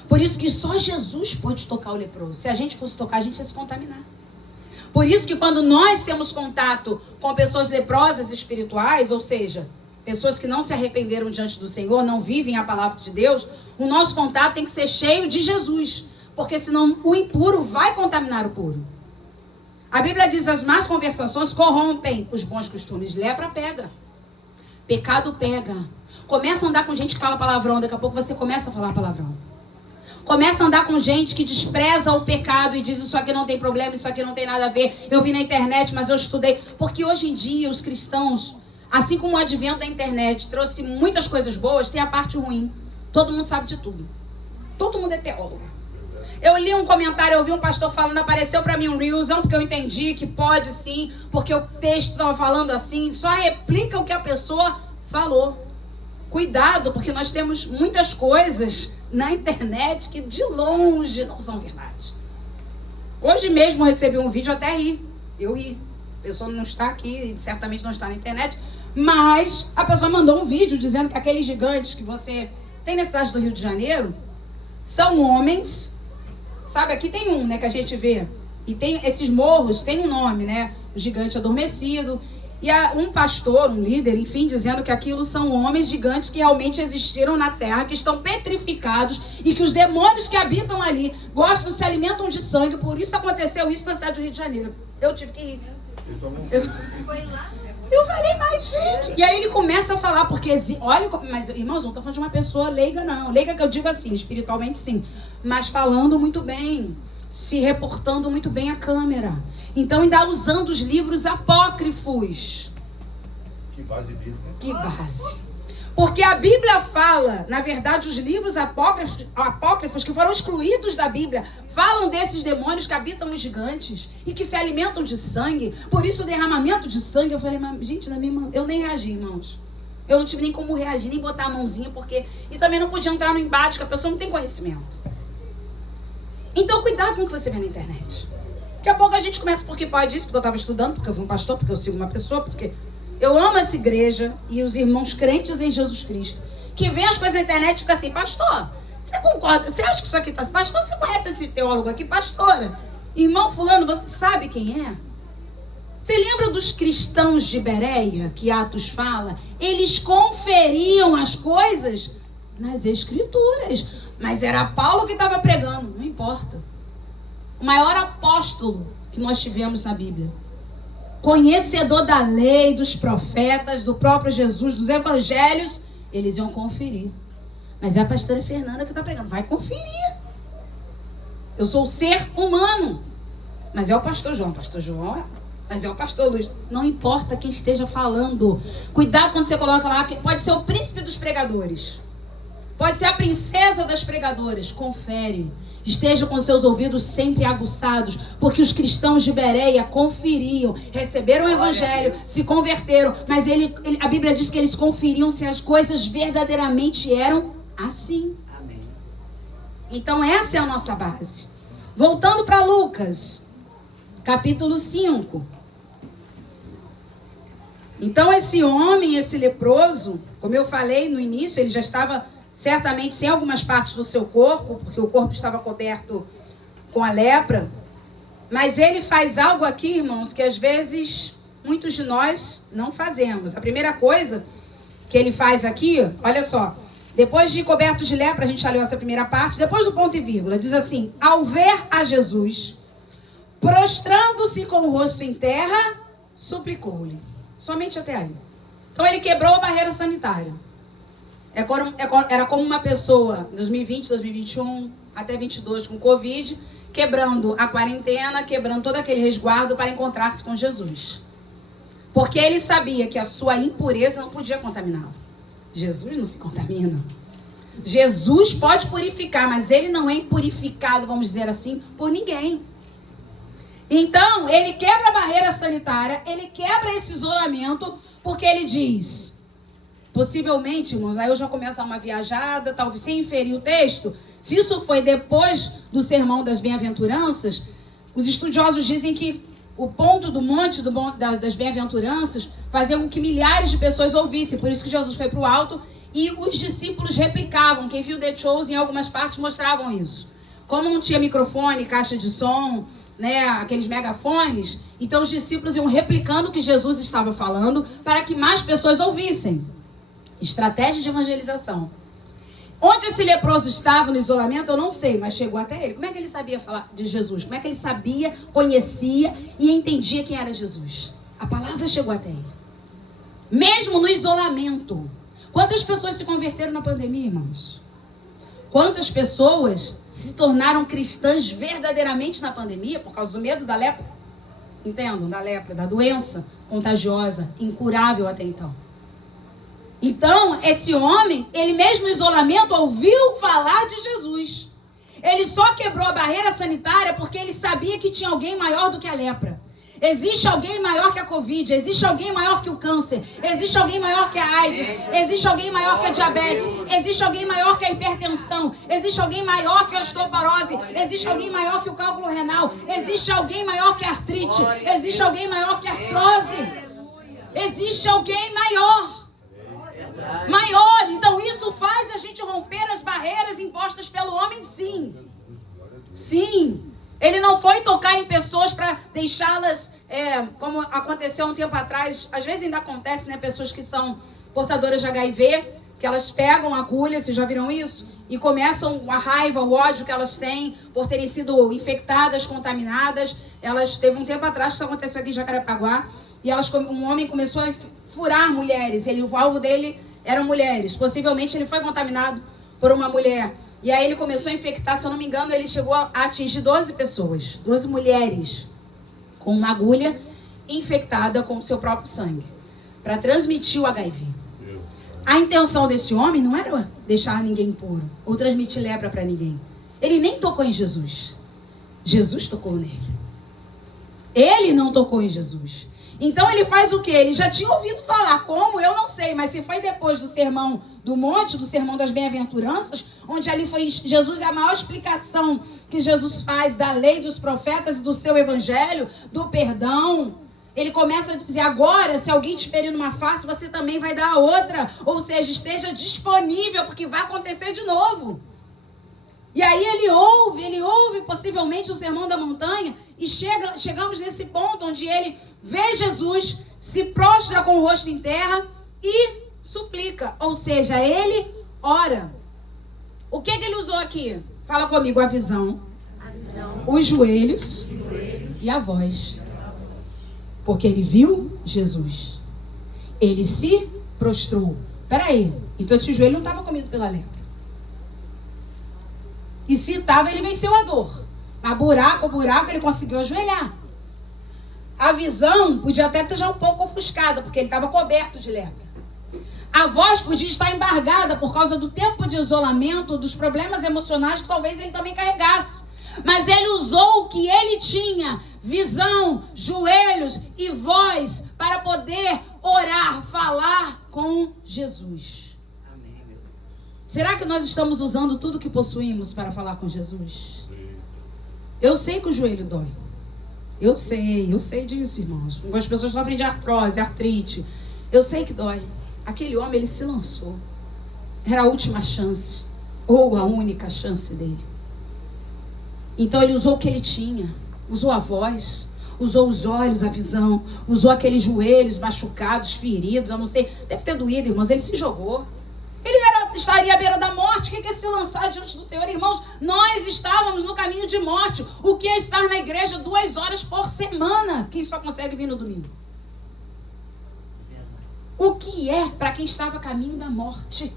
Por isso que só Jesus pode tocar o leproso. Se a gente fosse tocar, a gente ia se contaminar. Por isso que quando nós temos contato com pessoas leprosas espirituais, ou seja, pessoas que não se arrependeram diante do Senhor, não vivem a palavra de Deus, o nosso contato tem que ser cheio de Jesus. Porque senão o impuro vai contaminar o puro. A Bíblia diz: as más conversações corrompem os bons costumes. Lepra pega. Pecado pega. Começa a andar com gente que fala palavrão. Daqui a pouco você começa a falar palavrão. Começa a andar com gente que despreza o pecado e diz: isso aqui não tem problema, isso aqui não tem nada a ver. Eu vi na internet, mas eu estudei. Porque hoje em dia os cristãos, assim como o advento da internet trouxe muitas coisas boas, tem a parte ruim. Todo mundo sabe de tudo. Todo mundo é teólogo. Eu li um comentário, eu vi um pastor falando, apareceu pra mim um reelsão, porque eu entendi que pode sim, porque o texto estava falando assim, só replica o que a pessoa falou. Cuidado, porque nós temos muitas coisas na internet que de longe não são verdade. Hoje mesmo eu recebi um vídeo, até ri. Eu ri. A pessoa não está aqui, certamente não está na internet, mas a pessoa mandou um vídeo dizendo que aqueles gigantes que você tem na cidade do Rio de Janeiro são homens. Sabe, aqui tem um, né, que a gente vê. E tem esses morros, tem um nome, né? O gigante adormecido. E há um pastor, um líder, enfim, dizendo que aquilo são homens gigantes que realmente existiram na terra, que estão petrificados e que os demônios que habitam ali gostam, se alimentam de sangue. Por isso aconteceu isso na cidade do Rio de Janeiro. Eu tive que ir. Eu falei, mas gente... E aí ele começa a falar, porque... Olha, mas irmãos, não estou falando de uma pessoa leiga, não. Leiga que eu digo assim, espiritualmente sim. Mas falando muito bem, se reportando muito bem à câmera. Então ainda usando os livros apócrifos. Que base bíblica. Que base. Porque a Bíblia fala, na verdade, os livros apócrifos que foram excluídos da Bíblia, falam desses demônios que habitam os gigantes e que se alimentam de sangue. Por isso o derramamento de sangue, eu falei, mas, gente, na minha mão, eu nem reagi, irmãos. Eu não tive nem como reagir, nem botar a mãozinha, porque... E também não podia entrar no embate, que a pessoa não tem conhecimento. Então, cuidado com o que você vê na internet. Daqui a pouco a gente começa porque pode isso, porque eu estava estudando, porque eu vi um pastor, porque eu sigo uma pessoa, porque... Eu amo essa igreja e os irmãos crentes em Jesus Cristo, que vê as coisas na internet e fica assim, pastor, você concorda? Você acha que isso aqui está... Pastor, você conhece esse teólogo aqui? Pastora, irmão fulano, você sabe quem é? Você lembra dos cristãos de Bereia, que Atos fala? Eles conferiam as coisas nas escrituras. Mas era Paulo que estava pregando, não importa. O maior apóstolo que nós tivemos na Bíblia. Conhecedor da lei, dos profetas, do próprio Jesus, dos evangelhos, eles iam conferir. Mas é a pastora Fernanda que está pregando. Vai conferir. Eu sou o ser humano. Mas é o pastor João. Pastor João, mas é o pastor Luiz. Não importa quem esteja falando. Cuidado quando você coloca lá, que pode ser o príncipe dos pregadores. Pode ser a princesa das pregadoras. Confere. Esteja com seus ouvidos sempre aguçados, porque os cristãos de Bereia conferiam, receberam o evangelho, se converteram, mas a Bíblia diz que eles conferiam se as coisas verdadeiramente eram assim. Amém. Então essa é a nossa base. Voltando para Lucas, capítulo 5. Então esse homem, esse leproso, como eu falei no início, ele já estava... certamente sem algumas partes do seu corpo, porque o corpo estava coberto com a lepra. Mas ele faz algo aqui, irmãos, que às vezes muitos de nós não fazemos. A primeira coisa que ele faz aqui, olha só. Depois de coberto de lepra, a gente já leu essa primeira parte. Depois do ponto e vírgula, diz assim: ao ver a Jesus, prostrando-se com o rosto em terra, suplicou-lhe. Somente até aí. Então ele quebrou a barreira sanitária. Era como uma pessoa, 2020, 2021, até 22, com Covid, quebrando a quarentena, quebrando todo aquele resguardo para encontrar-se com Jesus. Porque ele sabia que a sua impureza não podia contaminá-lo. Jesus não se contamina. Jesus pode purificar, mas ele não é impurificado, vamos dizer assim, por ninguém. Então, ele quebra a barreira sanitária, ele quebra esse isolamento, porque ele diz, possivelmente, irmãos, aí eu já começo a dar uma viajada, talvez sem inferir o texto, se isso foi depois do sermão das bem-aventuranças, os estudiosos dizem que o ponto do monte das bem-aventuranças fazia com que milhares de pessoas ouvissem, por isso que Jesus foi para o alto, e os discípulos replicavam. Quem viu The Chosen em algumas partes mostravam isso. Como não tinha microfone, caixa de som, né, aqueles megafones, então os discípulos iam replicando o que Jesus estava falando para que mais pessoas ouvissem. Estratégia de evangelização. Onde esse leproso estava no isolamento, eu não sei, mas chegou até ele. Como é que ele sabia falar de Jesus? Como é que ele sabia, conhecia e entendia quem era Jesus? A palavra chegou até ele. Mesmo no isolamento. Quantas pessoas se converteram na pandemia, irmãos? Quantas pessoas se tornaram cristãs verdadeiramente na pandemia por causa do medo da lepra? Entendam? Da lepra, da doença contagiosa, incurável até então. Então, esse homem, ele mesmo no isolamento, ouviu falar de Jesus. Ele só quebrou a barreira sanitária porque ele sabia que tinha alguém maior do que a lepra. Existe alguém maior que a Covid, existe alguém maior que o câncer, existe alguém maior que a AIDS, existe alguém maior que a diabetes, existe alguém maior que a hipertensão, existe alguém maior que a osteoporose, existe alguém maior que o cálculo renal, existe alguém maior que a artrite, existe alguém maior que a artrose, existe alguém maior. Maior, então isso faz a gente romper as barreiras impostas pelo homem, sim. Sim. Ele não foi tocar em pessoas para deixá-las, como aconteceu um tempo atrás, às vezes ainda acontece, né? Pessoas que são portadoras de HIV, que elas pegam a agulha, vocês já viram isso? E começam a raiva, o ódio que elas têm por terem sido infectadas, contaminadas. Elas, teve um tempo atrás, isso aconteceu aqui em Jacarepaguá, e um homem começou a furar mulheres, o alvo dele eram mulheres. Possivelmente ele foi contaminado por uma mulher. E aí ele começou a infectar, se eu não me engano, ele chegou a atingir 12 pessoas, 12 mulheres, com uma agulha infectada com o seu próprio sangue, para transmitir o HIV. A intenção desse homem não era deixar ninguém impuro, ou transmitir lepra para ninguém. Ele nem tocou em Jesus. Jesus tocou nele. Ele não tocou em Jesus. Então ele faz o quê? Ele já tinha ouvido falar, como? Eu não sei, mas se foi depois do sermão do monte, do sermão das bem-aventuranças, onde ali foi Jesus, é a maior explicação que Jesus faz da lei dos profetas e do seu evangelho, do perdão. Ele começa a dizer, agora, se alguém te ferir numa face, você também vai dar a outra. Ou seja, esteja disponível, porque vai acontecer de novo. E aí ele ouve possivelmente o sermão da montanha, e chegamos nesse ponto onde ele vê Jesus, se prostra com o rosto em terra e suplica. Ou seja, ele ora. O que ele usou aqui? Fala comigo, a visão, os joelhos e a voz. Porque ele viu Jesus. Ele se prostrou. Peraí, então esse joelho não estava comido pela lepra. E se estava, ele venceu a dor. Mas buraco, ele conseguiu ajoelhar. A visão podia até estar já um pouco ofuscada, porque ele estava coberto de lepra. A voz podia estar embargada por causa do tempo de isolamento, dos problemas emocionais que talvez ele também carregasse. Mas ele usou o que ele tinha, visão, joelhos e voz, para poder orar, falar com Jesus. Será que nós estamos usando tudo que possuímos para falar com Jesus? Eu sei que o joelho dói. Eu sei disso, irmãos. Algumas pessoas sofrem de artrose, artrite. Eu sei que dói. Aquele homem, ele se lançou. Era a última chance, ou a única chance dele. Então ele usou o que ele tinha. Usou a voz, usou os olhos, a visão, usou aqueles joelhos machucados, feridos, eu não sei. Deve ter doído, irmãos. Ele se jogou. Ele estaria à beira da morte. O que é se lançar diante do Senhor? Irmãos, nós estávamos no caminho de morte. O que é estar na igreja 2 horas por semana? Quem só consegue vir no domingo? O que é para quem estava a caminho da morte?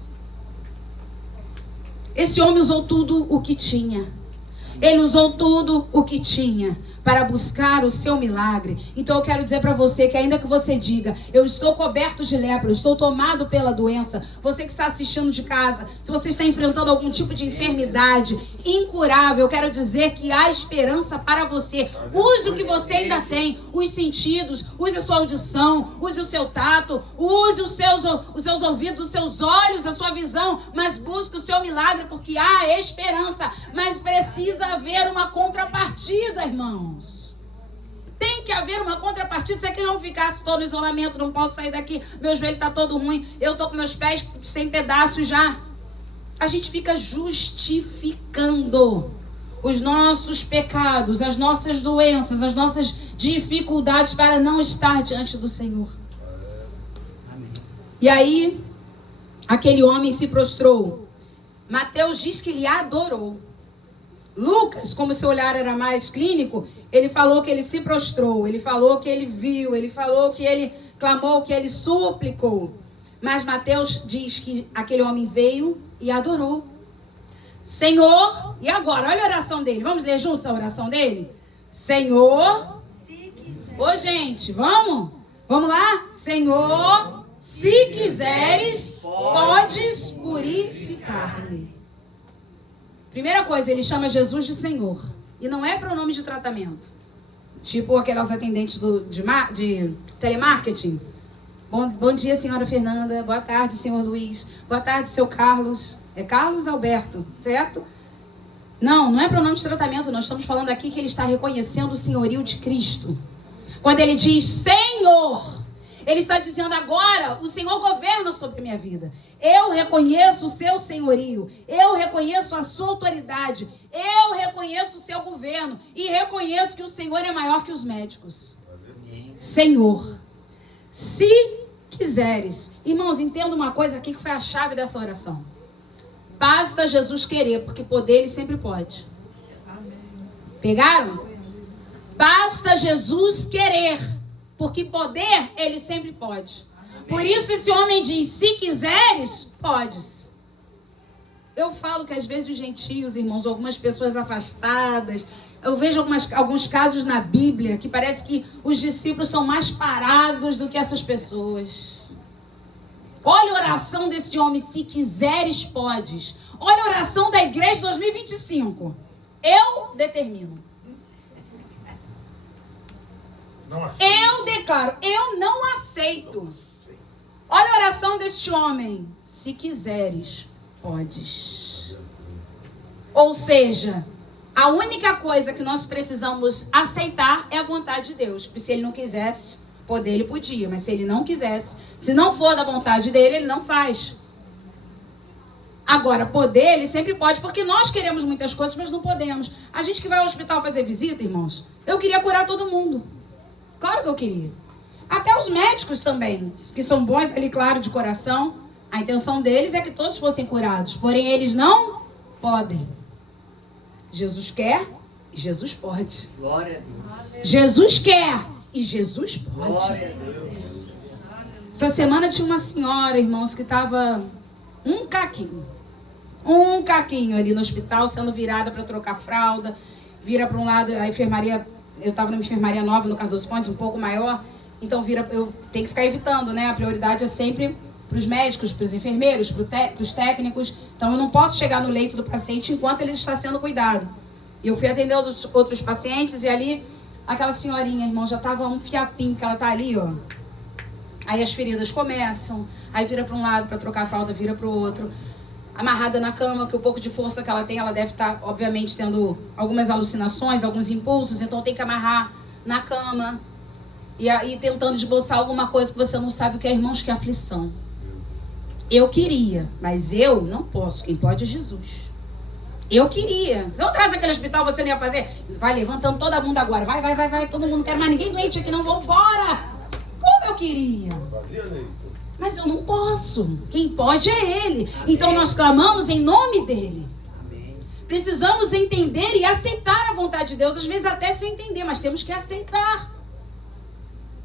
Esse homem usou tudo o que tinha. Ele usou tudo o que tinha para buscar o seu milagre. Então eu quero dizer para você que ainda que você diga, eu estou coberto de lepra, eu estou tomado pela doença, você que está assistindo de casa, se você está enfrentando algum tipo de enfermidade incurável, eu quero dizer que há esperança para você. Use o que você ainda tem, os sentidos, use a sua audição, use o seu tato, use os seus ouvidos, os seus olhos, a sua visão, mas busque o seu milagre, porque há esperança, mas precisa haver uma contrapartida, irmãos. Tem que haver uma contrapartida. Se aqui não ficasse todo no isolamento, não posso sair daqui, meu joelho está todo ruim, eu estou com meus pés sem pedaços já. A gente fica justificando os nossos pecados, as nossas doenças, as nossas dificuldades para não estar diante do Senhor. E aí, aquele homem se prostrou. Mateus diz que ele adorou. Lucas, como seu olhar era mais clínico, ele falou que ele se prostrou, ele falou que ele viu, ele falou que ele clamou, que ele suplicou. Mas Mateus diz que aquele homem veio e adorou. Senhor, e agora? Olha a oração dele. Vamos ler juntos a oração dele? Senhor, ô gente, vamos? Vamos lá? Senhor, se quiseres, podes purificar-me. Primeira coisa, ele chama Jesus de Senhor. E não é pronome de tratamento. Tipo aquelas atendentes de telemarketing. Bom dia, senhora Fernanda. Boa tarde, senhor Luiz. Boa tarde, seu Carlos. É Carlos Alberto, certo? Não é pronome de tratamento. Nós estamos falando aqui que ele está reconhecendo o senhorio de Cristo. Quando ele diz Senhor, ele está dizendo agora, o Senhor governa sobre a minha vida. Eu reconheço o seu senhorio. Eu reconheço a sua autoridade. Eu reconheço o seu governo. E reconheço que o Senhor é maior que os médicos. Senhor, se quiseres. Irmãos, entenda uma coisa aqui que foi a chave dessa oração. Basta Jesus querer, porque poder ele sempre pode. Pegaram? Basta Jesus querer, porque poder ele sempre pode. Por isso esse homem diz, se quiseres, podes. Eu falo que às vezes os gentios, irmãos, algumas pessoas afastadas, eu vejo alguns casos na Bíblia que parece que os discípulos estão mais parados do que essas pessoas. Olha a oração desse homem, se quiseres, podes. Olha a oração da igreja 2025. Eu determino. Eu declaro, eu não aceito. Olha a oração deste homem. Se quiseres, podes. Ou seja, a única coisa que nós precisamos aceitar é a vontade de Deus. Porque se ele não quisesse, poder ele podia. Mas se ele não quisesse, se não for da vontade dele, ele não faz. Agora, poder ele sempre pode, porque nós queremos muitas coisas, mas não podemos. A gente que vai ao hospital fazer visita, irmãos, eu queria curar todo mundo. Claro que eu queria. Até os médicos também, que são bons ali, claro, de coração. A intenção deles é que todos fossem curados. Porém, eles não podem. Jesus quer e Jesus pode. Glória a Deus. Jesus quer e Jesus pode. Glória a Deus. Essa semana tinha uma senhora, irmãos, que estava um caquinho ali no hospital, sendo virada para trocar fralda. Vira para um lado, a enfermaria... Eu estava numa enfermaria nova no Cardoso Fontes, um pouco maior. Então, eu tenho que ficar evitando, né? A prioridade é sempre para os médicos, para os enfermeiros, para os técnicos. Então, eu não posso chegar no leito do paciente enquanto ele está sendo cuidado. E eu fui atender outros pacientes e ali, aquela senhorinha, irmão, já estava um fiapinho, que ela está ali, ó. Aí as feridas começam, aí vira para um lado para trocar a fralda, vira para o outro. Amarrada na cama, que o pouco de força que ela tem, ela deve estar, obviamente, tendo algumas alucinações, alguns impulsos, então tem que amarrar na cama. E aí tentando esboçar alguma coisa que você não sabe o que é, irmãos, que é aflição. Eu queria, mas eu não posso. Quem pode é Jesus. Eu queria. Não traz aquele hospital, você não ia fazer? Vai levantando toda a bunda agora. Vai. Todo mundo quer mais ninguém doente aqui, não. Vamos embora. Como eu queria. Mas eu não posso. Quem pode é Ele. Então nós clamamos em nome dEle. Precisamos entender e aceitar a vontade de Deus. Às vezes até sem entender, mas temos que aceitar.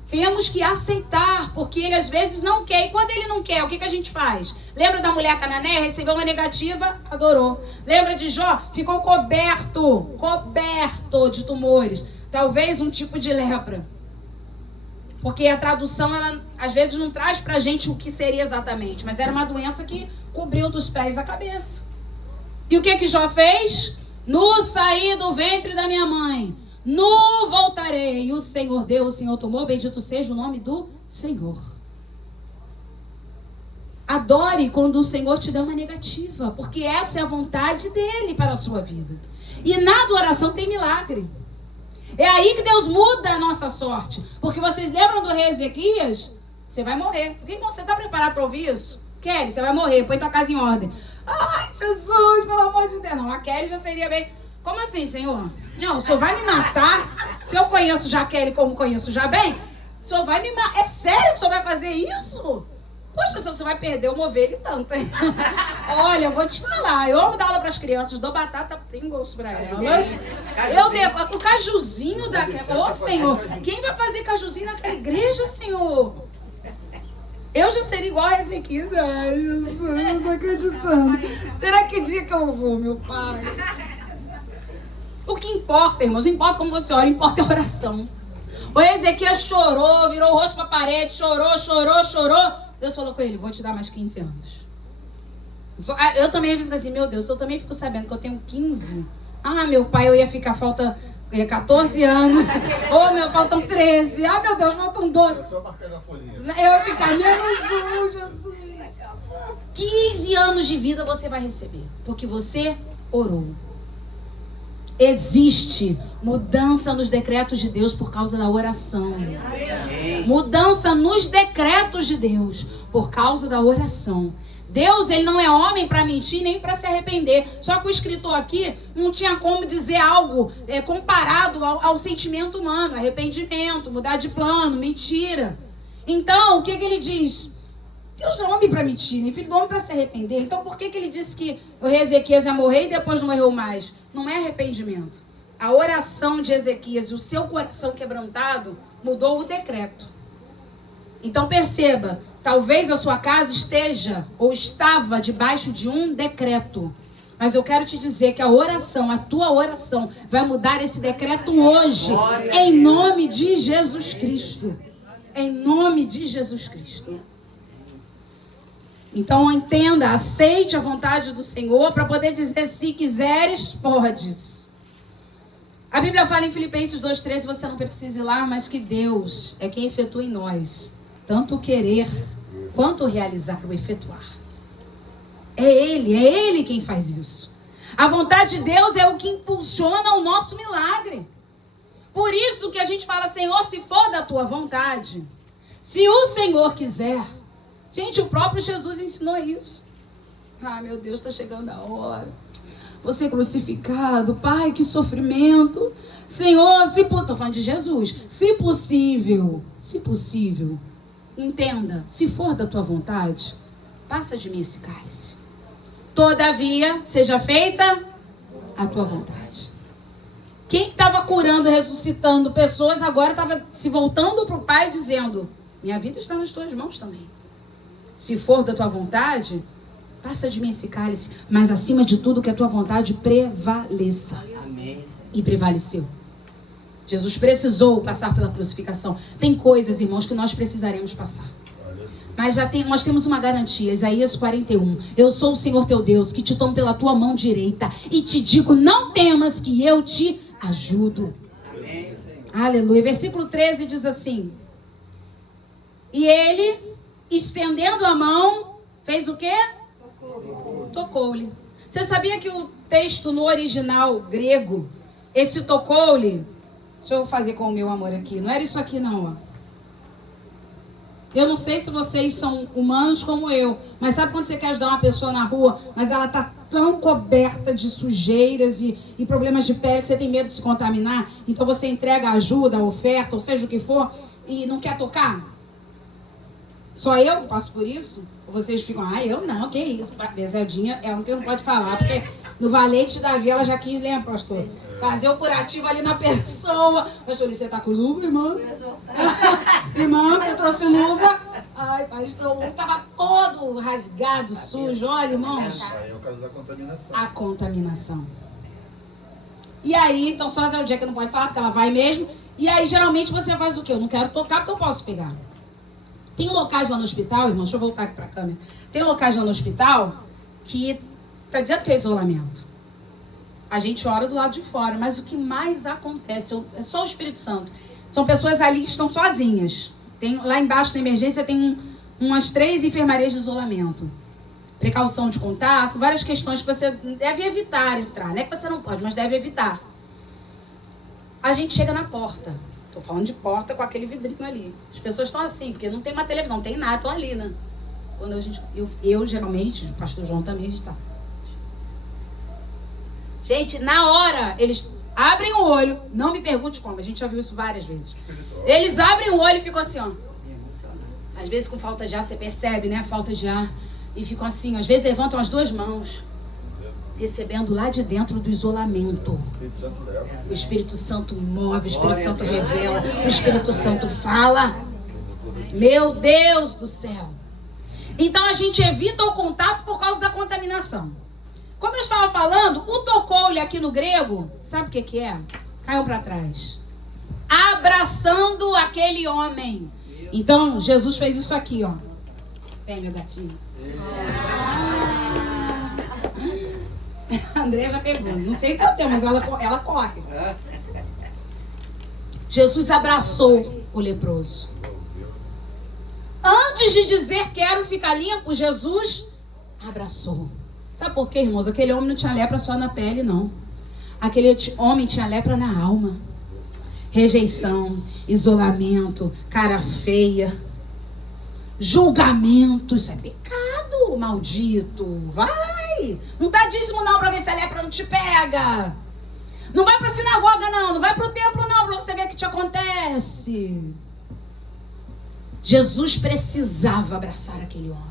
Temos que aceitar, porque ele às vezes não quer. E quando ele não quer, o que a gente faz? Lembra da mulher cananeia? Recebeu uma negativa, adorou. Lembra de Jó? Ficou coberto de tumores. Talvez um tipo de lepra. Porque a tradução, ela às vezes não traz pra gente o que seria exatamente. Mas era uma doença que cobriu dos pés à cabeça. E o que Jó fez? Nu saí do ventre da minha mãe. Nu voltarei. E o Senhor deu, o Senhor tomou. Bendito seja o nome do Senhor. Adore quando o Senhor te dá uma negativa. Porque essa é a vontade dele para a sua vida. E na adoração tem milagre. É aí que Deus muda a nossa sorte. Porque vocês lembram do rei Ezequias? Você vai morrer. Irmão, você está preparado para ouvir isso? Kelly, você vai morrer. Põe tua casa em ordem. Ai, Jesus, pelo amor de Deus. Não, a Kelly já seria bem... Como assim, Senhor? Não, o Senhor vai me matar? Se eu conheço já a Kelly como conheço já bem, o Senhor vai me matar. É sério que o Senhor vai fazer isso? Poxa, Senhor, você vai perder uma ovelha e tanto, hein? Olha, eu vou te falar. Eu amo dar aula para as crianças. Dou batata Pringles para elas. Eu devo... O cajuzinho da... Ô, Senhor, quem vai fazer cajuzinho naquela igreja, Senhor? Eu já seria igual a Ezequias. Ai, Jesus, eu não tô acreditando. Será que dia que eu vou, meu pai? O que importa, irmãos, não importa como você ora, importa a oração. O Ezequias chorou, virou o rosto para a parede, chorou. Deus falou com ele, vou te dar mais 15 anos. Eu também fico assim, meu Deus, eu também fico sabendo que eu tenho 15. Ah, meu pai, eu ia ficar, falta 14 anos. Faltam 13. Ah, meu Deus, faltam 12. É só marcar na folhinha. Eu ia ficar menos Jesus. 15 anos de vida você vai receber, porque você orou. Existe mudança nos decretos de Deus por causa da oração. Mudança nos decretos de Deus por causa da oração. Deus, ele não é homem para mentir nem para se arrepender. Só que o escritor aqui não tinha como dizer algo comparado ao sentimento humano. Arrependimento, mudar de plano, mentira. Então, o que ele diz? Deus não é homem para mentir, nem filho do homem para se arrepender. Então, por que ele disse que o rei Ezequias ia morrer e depois não morreu mais? Não é arrependimento. A oração de Ezequias e o seu coração quebrantado mudou o decreto. Então, perceba, talvez a sua casa esteja ou estava debaixo de um decreto. Mas eu quero te dizer que a oração, a tua oração, vai mudar esse decreto hoje, em nome de Jesus Cristo. Em nome de Jesus Cristo. Então entenda, aceite a vontade do Senhor para poder dizer, se quiseres, podes. A Bíblia fala em Filipenses 2,13, você não precisa ir lá, mas que Deus é quem efetua em nós, tanto o querer quanto o realizar, o efetuar. É Ele quem faz isso. A vontade de Deus é o que impulsiona o nosso milagre. Por isso que a gente fala, Senhor, se for da tua vontade, se o Senhor quiser. Gente, o próprio Jesus ensinou isso. Ah, meu Deus, está chegando a hora. Você crucificado, Pai, que sofrimento. Senhor, estou falando de Jesus. Se possível, entenda, se for da tua vontade, passa de mim esse cálice. Todavia, seja feita a tua vontade. Quem estava curando, ressuscitando pessoas, agora estava se voltando para o Pai dizendo, minha vida está nas tuas mãos também. Se for da tua vontade, passa de mim esse cálice, mas acima de tudo que a tua vontade prevaleça. Amém. E prevaleceu. Jesus precisou passar pela crucificação. Tem coisas, irmãos, que nós precisaremos passar. Mas nós temos uma garantia, Isaías 41. Eu sou o Senhor teu Deus, que te tomo pela tua mão direita e te digo, não temas que eu te ajudo. Amém. Aleluia. Versículo 13 diz assim. E ele, estendendo a mão, fez o quê? Tocou-lhe. Você sabia que o texto no original grego, esse tocou-lhe, deixa eu fazer com o meu amor aqui, não era isso aqui não, ó. Eu não sei se vocês são humanos como eu, mas sabe quando você quer ajudar uma pessoa na rua, mas ela tá tão coberta de sujeiras e problemas de pele que você tem medo de se contaminar, então você entrega a ajuda, a oferta, ou seja o que for, e não quer tocar? Só eu passo por isso? Ou vocês ficam, eu não, que isso? Bezedinha é um que não pode falar, porque no Valente Davi ela já quis, lembra, pastor? Fazer o curativo ali na pessoa. Pastor, você tá com luva, irmão? Irmão, você trouxe luva? Ai, pastor, tava todo rasgado, sujo. Olha, irmãos. Aí é o caso da contaminação. A contaminação. E aí, então só a Jack não pode falar, porque ela vai mesmo. E aí, geralmente, você faz o quê? Eu não quero tocar, porque eu posso pegar. Tem locais lá no hospital, irmão, deixa eu voltar aqui pra câmera. Tem locais lá no hospital que tá dizendo que é isolamento. A gente ora do lado de fora, mas o que mais acontece é só o Espírito Santo. São pessoas ali que estão sozinhas. Lá embaixo na emergência tem umas 3 enfermarias de isolamento. Precaução de contato, várias questões que você deve evitar entrar. Não é que você não pode, mas deve evitar. A gente chega na porta. Tô falando de porta com aquele vidrinho ali. As pessoas estão assim, porque não tem uma televisão, não tem nada, estão ali, né? Quando eu geralmente, o pastor João também, a gente tá. Gente, na hora, eles abrem o olho, não me pergunte como, a gente já viu isso várias vezes. Eles abrem o olho e ficam assim, ó. Às vezes com falta de ar, você percebe, né? Falta de ar. E ficam assim, às vezes levantam as 2 mãos, recebendo lá de dentro do isolamento. O Espírito Santo move, o Espírito Santo revela, o Espírito Santo fala. Meu Deus do céu. Então a gente evita o contato por causa da contaminação. Como eu estava falando, o tocou-lhe aqui no grego, sabe o que que é? Caiu para trás. Abraçando aquele homem. Então, Jesus fez isso aqui, ó. Vem, meu gatinho. A André já pegou. Não sei se é o teu, mas ela corre. Jesus abraçou o leproso. Antes de dizer quero ficar limpo, Jesus abraçou. Sabe por quê, irmãos? Aquele homem não tinha lepra só na pele, não. Aquele homem tinha lepra na alma. Rejeição, isolamento, cara feia, julgamento. Isso é pecado, maldito. Vai! Não dá dízimo não pra ver se a lepra não te pega. Não vai pra sinagoga não, não vai pro templo não, pra você ver o que te acontece. Jesus precisava abraçar aquele homem.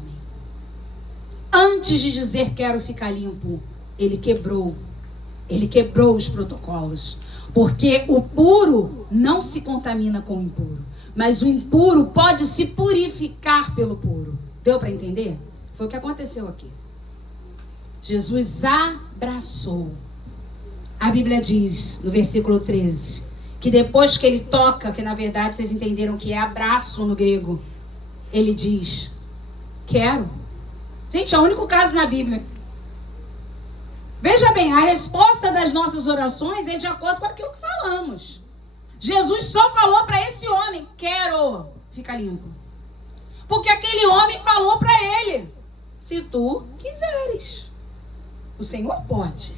Antes de dizer quero ficar limpo, ele quebrou os protocolos. Porque o puro não se contamina com o impuro, mas o impuro pode se purificar pelo puro. Deu para entender? Foi o que aconteceu aqui. Jesus abraçou. A Bíblia diz, no versículo 13, que depois que ele toca, que na verdade vocês entenderam que é abraço no grego, ele diz, quero. Gente, é o único caso na Bíblia. Veja bem, a resposta das nossas orações é de acordo com aquilo que falamos. Jesus só falou para esse homem, quero, fica limpo. Porque aquele homem falou para ele, se tu quiseres. O Senhor pode.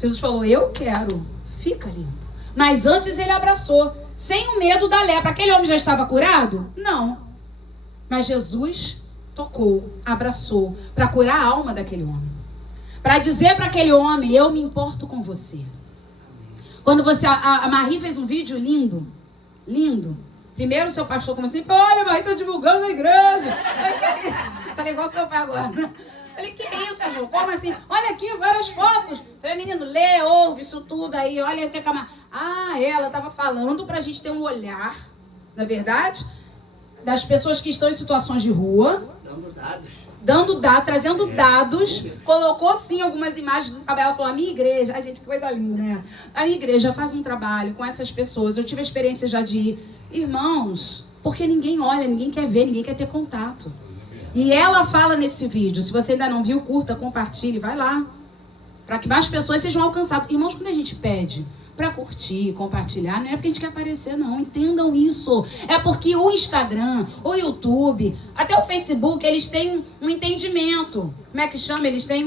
Jesus falou, eu quero, fica limpo. Mas antes ele abraçou, sem o medo da lepra. Aquele homem já estava curado? Não. Mas Jesus tocou, abraçou, para curar a alma daquele homem. Para dizer para aquele homem, eu me importo com você. Quando você... A Marie fez um vídeo lindo. Lindo. Primeiro o seu pastor começou assim, olha, a Marie está divulgando a igreja. Falei, igual o seu pai agora. Falei, que isso, João? Como assim? Olha aqui, várias fotos. Falei, menino, lê, ouve isso tudo aí. Olha o que a Marie... ela estava falando para a gente ter um olhar, na verdade, das pessoas que estão em situações de rua. Dando dados, trazendo dados, colocou sim algumas imagens do trabalho. Ela falou, a minha igreja, gente, que coisa linda, né? A minha igreja faz um trabalho com essas pessoas. Eu tive a experiência já de ir, irmãos, porque ninguém olha, ninguém quer ver, ninguém quer ter contato. E ela fala nesse vídeo, se você ainda não viu, curta, compartilhe, vai lá, para que mais pessoas sejam alcançadas. Irmãos, quando a gente pede para curtir, compartilhar, não é porque a gente quer aparecer, não. Entendam isso. É porque o Instagram, o YouTube, até o Facebook, eles têm um entendimento. Como é que chama? Eles têm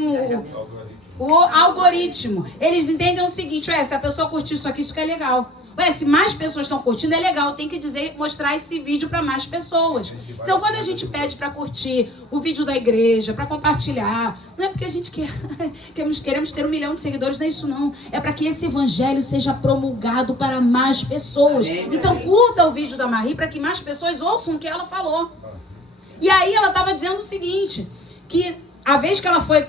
o algoritmo. Eles entendem o seguinte, se a pessoa curtir isso aqui, isso que é legal. Se mais pessoas estão curtindo, é legal. Tem que mostrar esse vídeo para mais pessoas. Então, quando a gente pede para curtir o vídeo da igreja, para compartilhar, não é porque a gente queremos ter 1 milhão de seguidores, não é isso não. É para que esse evangelho seja promulgado para mais pessoas. Então, curta o vídeo da Marie para que mais pessoas ouçam o que ela falou. E aí, ela estava dizendo o seguinte, que a vez que ela foi,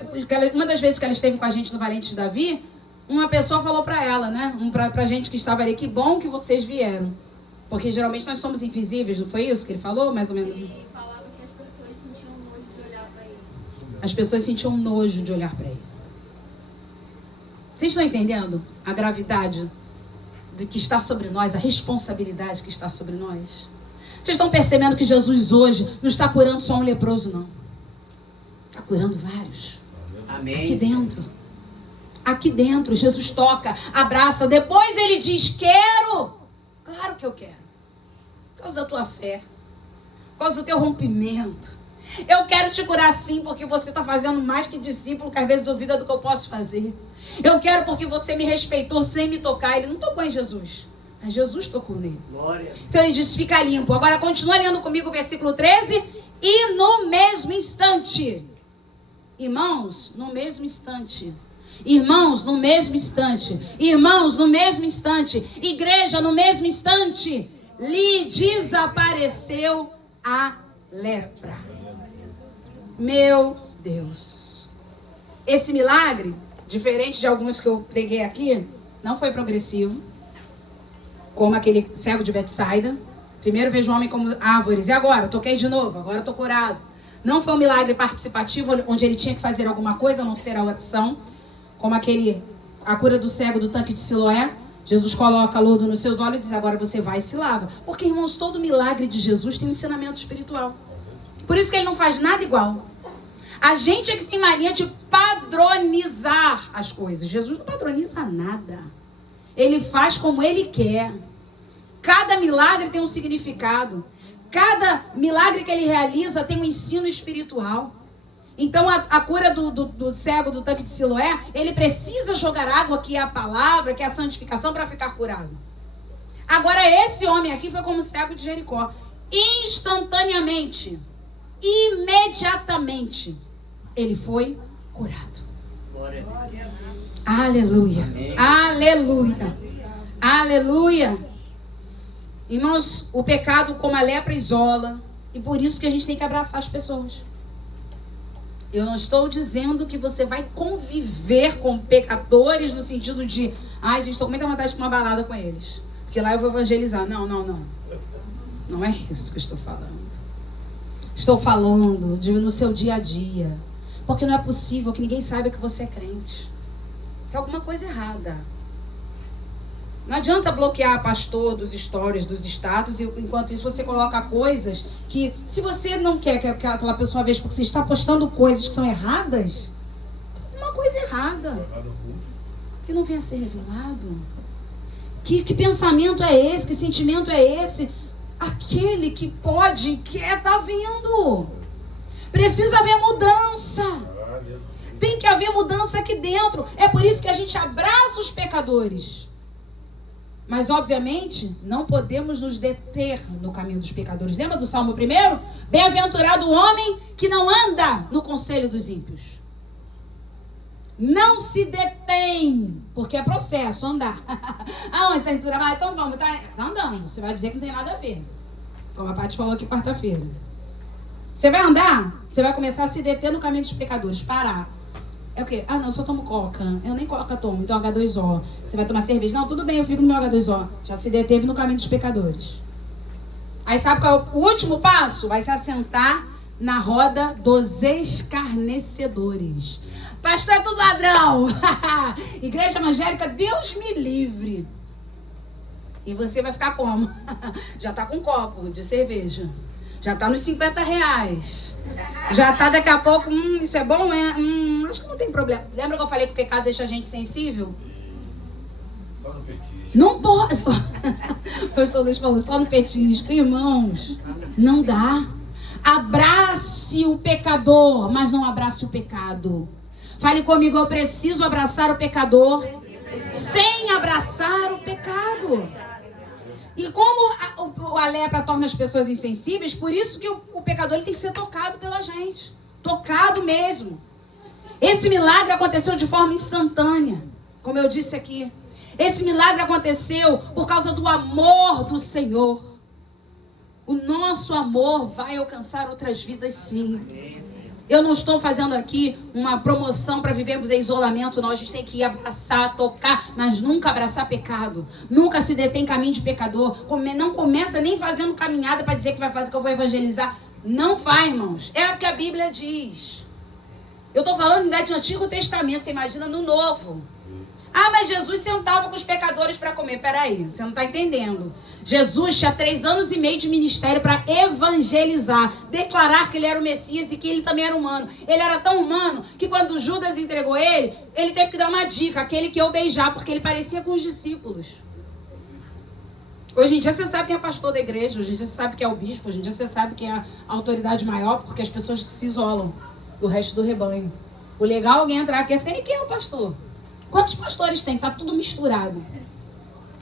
uma das vezes que ela esteve com a gente no Valente de Davi, uma pessoa falou para ela, né? Pra gente que estava ali, que bom que vocês vieram. Porque geralmente nós somos invisíveis, não foi isso que ele falou? Mais ou menos. Ele falava que as pessoas sentiam nojo de olhar para ele. As pessoas sentiam nojo de olhar para ele. Vocês estão entendendo a gravidade de que está sobre nós, a responsabilidade que está sobre nós? Vocês estão percebendo que Jesus hoje não está curando só um leproso, não. Está curando vários. Amém. Aqui dentro. Aqui dentro, Jesus toca, abraça. Depois ele diz, quero. Claro que eu quero. Por causa da tua fé. Por causa do teu rompimento. Eu quero te curar sim, porque você está fazendo mais que discípulo, que às vezes duvida do que eu posso fazer. Eu quero porque você me respeitou sem me tocar. Ele não tocou em Jesus, mas Jesus tocou nele. Glória. Então ele diz, fica limpo. Agora continua lendo comigo o versículo 13. E no mesmo instante, irmãos, no mesmo instante, irmãos, no mesmo instante, irmãos, no mesmo instante, igreja, no mesmo instante, lhe desapareceu a lepra. Meu Deus. Esse milagre, diferente de alguns que eu preguei aqui, não foi progressivo, como aquele cego de Betsaida. Primeiro vejo o homem como árvores, e agora? Toquei de novo, agora estou curado. Não foi um milagre participativo, onde ele tinha que fazer alguma coisa, a não ser a oração, como a cura do cego do tanque de Siloé. Jesus coloca lodo nos seus olhos e diz, agora você vai e se lava. Porque, irmãos, todo milagre de Jesus tem um ensinamento espiritual. Por isso que ele não faz nada igual. A gente é que tem mania de padronizar as coisas. Jesus não padroniza nada. Ele faz como ele quer. Cada milagre tem um significado. Cada milagre que ele realiza tem um ensino espiritual. Então a cura do cego do tanque de Siloé, ele precisa jogar água, que é a palavra, que é a santificação, para ficar curado. Agora esse homem aqui foi como o cego de Jericó. Instantaneamente, imediatamente, ele foi curado. Glória. Aleluia. Amém. Aleluia. Aleluia. Irmãos, o pecado como a lepra isola. E por isso que a gente tem que abraçar as pessoas. Eu não estou dizendo que você vai conviver com pecadores no sentido de, ai, gente, estou com muita vontade de ir pra uma balada com eles, porque lá eu vou evangelizar. Não. Não é isso que eu estou falando. Estou falando no seu dia a dia. Porque não é possível que ninguém saiba que você é crente. Tem alguma coisa errada. Não adianta bloquear pastor dos stories, dos status, e enquanto isso você coloca coisas que, se você não quer que aquela pessoa veja, porque você está postando coisas que são erradas, tem uma coisa errada que não venha a ser revelado. Que pensamento é esse? Que sentimento é esse? Aquele que pode, quer, tá vindo. Precisa haver mudança. Tem que haver mudança aqui dentro. É por isso que a gente abraça os pecadores. Mas, obviamente, não podemos nos deter no caminho dos pecadores. Lembra do Salmo 1? Bem-aventurado o homem que não anda no conselho dos ímpios. Não se detém, porque é processo andar. Aonde está indo trabalhar? Então vamos, tá andando. Você vai dizer que não tem nada a ver. Como a Paty falou aqui quarta-feira. Você vai andar, você vai começar a se deter no caminho dos pecadores. Parar. É o quê? Ah, não, eu só tomo coca. Eu nem coca tomo, então H2O. Você vai tomar cerveja? Não, tudo bem, eu fico no meu H2O. Já se deteve no caminho dos pecadores. Aí sabe qual é o último passo? Vai se assentar na roda dos escarnecedores. Pastor, é tudo ladrão. Igreja evangélica, Deus me livre. E você vai ficar como? Já tá com um copo de cerveja. Já tá nos R$50. Já tá daqui a pouco, isso é bom? Acho que não tem problema. Lembra que eu falei que o pecado deixa a gente sensível? Só no petisco. Não pode. O pastor Luiz falou, só no petisco. Irmãos, não dá. Abrace o pecador, mas não abrace o pecado. Fale comigo, eu preciso abraçar o pecador sem abraçar o pecado. E como a lepra torna as pessoas insensíveis, por isso que o pecador ele tem que ser tocado pela gente. Tocado mesmo. Esse milagre aconteceu de forma instantânea, como eu disse aqui. Esse milagre aconteceu por causa do amor do Senhor. O nosso amor vai alcançar outras vidas, sim. Eu não estou fazendo aqui uma promoção para vivermos em isolamento, não. A gente tem que ir abraçar, tocar, mas nunca abraçar pecado. Nunca se detém em caminho de pecador. Não começa nem fazendo caminhada para dizer que vai fazer, que eu vou evangelizar. Não vai, irmãos. É o que a Bíblia diz. Eu estou falando do Antigo Testamento, você imagina no Novo. Ah, mas Jesus sentava com os pecadores para comer. Peraí, você não está entendendo. Jesus tinha 3 anos e meio de ministério para evangelizar, declarar que ele era o Messias e que ele também era humano. Ele era tão humano que quando Judas entregou ele teve que dar uma dica, aquele que eu beijar, porque ele parecia com os discípulos. Hoje em dia você sabe quem é pastor da igreja, hoje em dia você sabe quem é o bispo, hoje em dia você sabe quem é a autoridade maior, porque as pessoas se isolam do resto do rebanho. O legal é alguém entrar aqui e saber quem é o pastor. Quantos pastores tem? Tá tudo misturado.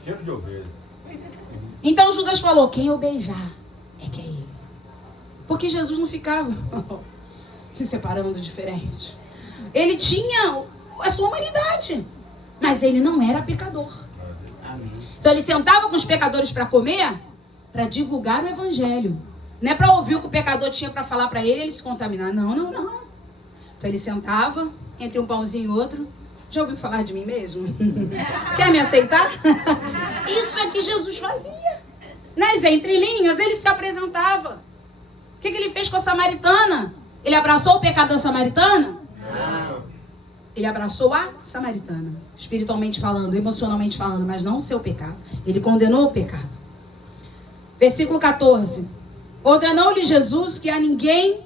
Cheiro de ovelha. Então Judas falou, quem eu beijar é que é ele. Porque Jesus não ficava se separando diferente. Ele tinha a sua humanidade, mas ele não era pecador. Então ele sentava com os pecadores para comer, para divulgar o evangelho. Não é para ouvir o que o pecador tinha para falar para ele e ele se contaminar. Não. Então ele sentava entre um pãozinho e outro. Já ouviu falar de mim mesmo? Quer me aceitar? Isso é que Jesus fazia. Nas entrelinhas, ele se apresentava. O que ele fez com a samaritana? Ele abraçou o pecado da samaritana? Não. Ele abraçou a samaritana. Espiritualmente falando, emocionalmente falando, mas não o seu pecado. Ele condenou o pecado. Versículo 14. Ordenou-lhe Jesus que a ninguém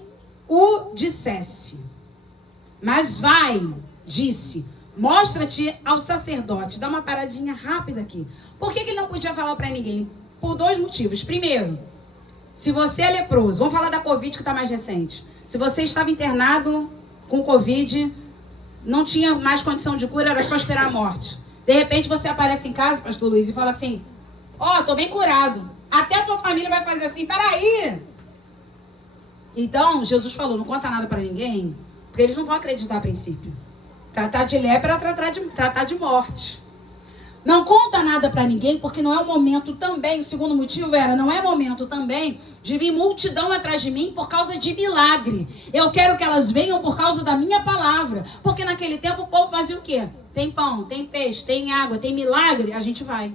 o dissesse. Mas vai, disse, mostra-te ao sacerdote. Dá uma paradinha rápida aqui. Por que ele não podia falar para ninguém? Por 2 motivos. Primeiro, se você é leproso, vamos falar da Covid que está mais recente. Se você estava internado com Covid, não tinha mais condição de cura, era só esperar a morte. De repente você aparece em casa, pastor Luiz, e fala assim, tô bem curado. Até a tua família vai fazer assim, peraí. Então, Jesus falou, não conta nada para ninguém, porque eles não vão acreditar a princípio. Tratar de lepra era tratar de morte. Não conta nada para ninguém, porque não é o momento também, o segundo motivo era, não é momento também de vir multidão atrás de mim por causa de milagre. Eu quero que elas venham por causa da minha palavra. Porque naquele tempo o povo fazia o quê? Tem pão, tem peixe, tem água, tem milagre, a gente vai.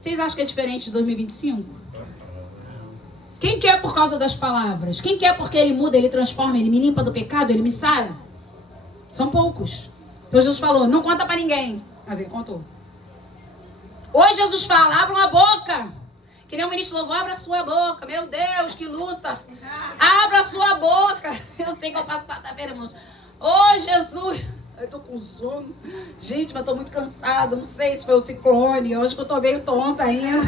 Vocês acham que é diferente de 2025? Quem quer por causa das palavras? Quem quer porque ele muda, ele transforma, ele me limpa do pecado, ele me sara? São poucos. Então Jesus falou, não conta para ninguém. Mas ele contou. Hoje Jesus fala, abra a boca. Que nem o ministro louvor, abra a sua boca. Meu Deus, que luta. Abra a sua boca. Eu sei que eu passo quarta-feira, irmãos. Ô, Jesus. Eu tô com sono. Gente, mas eu tô muito cansada. Não sei se foi o ciclone. Hoje que eu tô meio tonta ainda.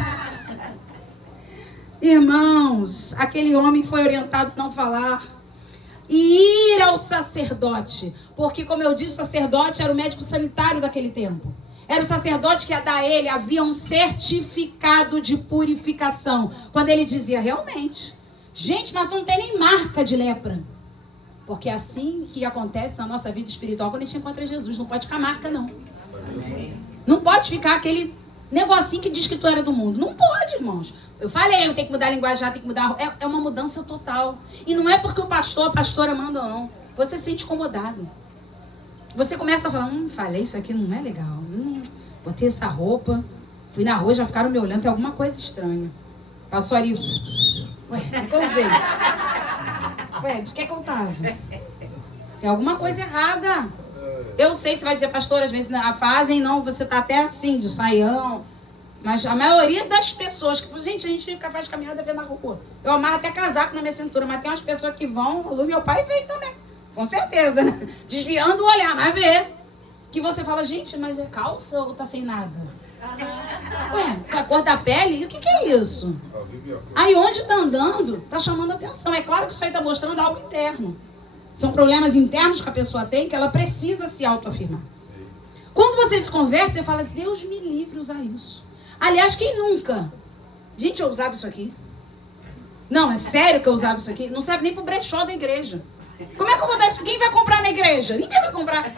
Irmãos, aquele homem foi orientado a não falar. E ir ao sacerdote. Porque, como eu disse, o sacerdote era o médico sanitário daquele tempo. Era o sacerdote que ia dar a ele, havia um certificado de purificação. Quando ele dizia, realmente, gente, mas tu não tem nem marca de lepra. Porque é assim que acontece na nossa vida espiritual quando a gente encontra Jesus. Não pode ficar marca, não. Não pode ficar aquele negocinho que diz que tu era do mundo. Não pode, irmãos. Eu falei, eu tenho que mudar a linguagem, tem que mudar. É uma mudança total. E não é porque o pastor, a pastora manda, não. Você se sente incomodado. Você começa a falar, falei, isso aqui não é legal. Botei essa roupa, fui na rua, já ficaram me olhando, tem alguma coisa estranha. Passou ali, ué, o que eu usei? Ué, de que eu tava? Tem alguma coisa errada. Eu sei que você vai dizer, pastor, às vezes fazem, não, você tá até assim, de saião. Mas a maioria das pessoas, que gente, a gente faz caminhada vendo na rua. Eu amarro até casaco na minha cintura, mas tem umas pessoas que vão, o meu pai veio também. Com certeza, né? Desviando o olhar, mas vê. Que você fala, gente, mas é calça ou tá sem nada? Ué, com a cor da pele? E o que é isso? Aí onde tá andando, tá chamando atenção. É claro que isso aí tá mostrando algo interno. São problemas internos que a pessoa tem, que ela precisa se autoafirmar. Quando você se converte, você fala, Deus me livre usar isso. Aliás, quem nunca? Gente, eu usava isso aqui. Não, é sério que eu usava isso aqui. Não serve nem pro brechó da igreja. Como é que eu vou dar isso? Quem vai comprar na igreja? Ninguém vai comprar.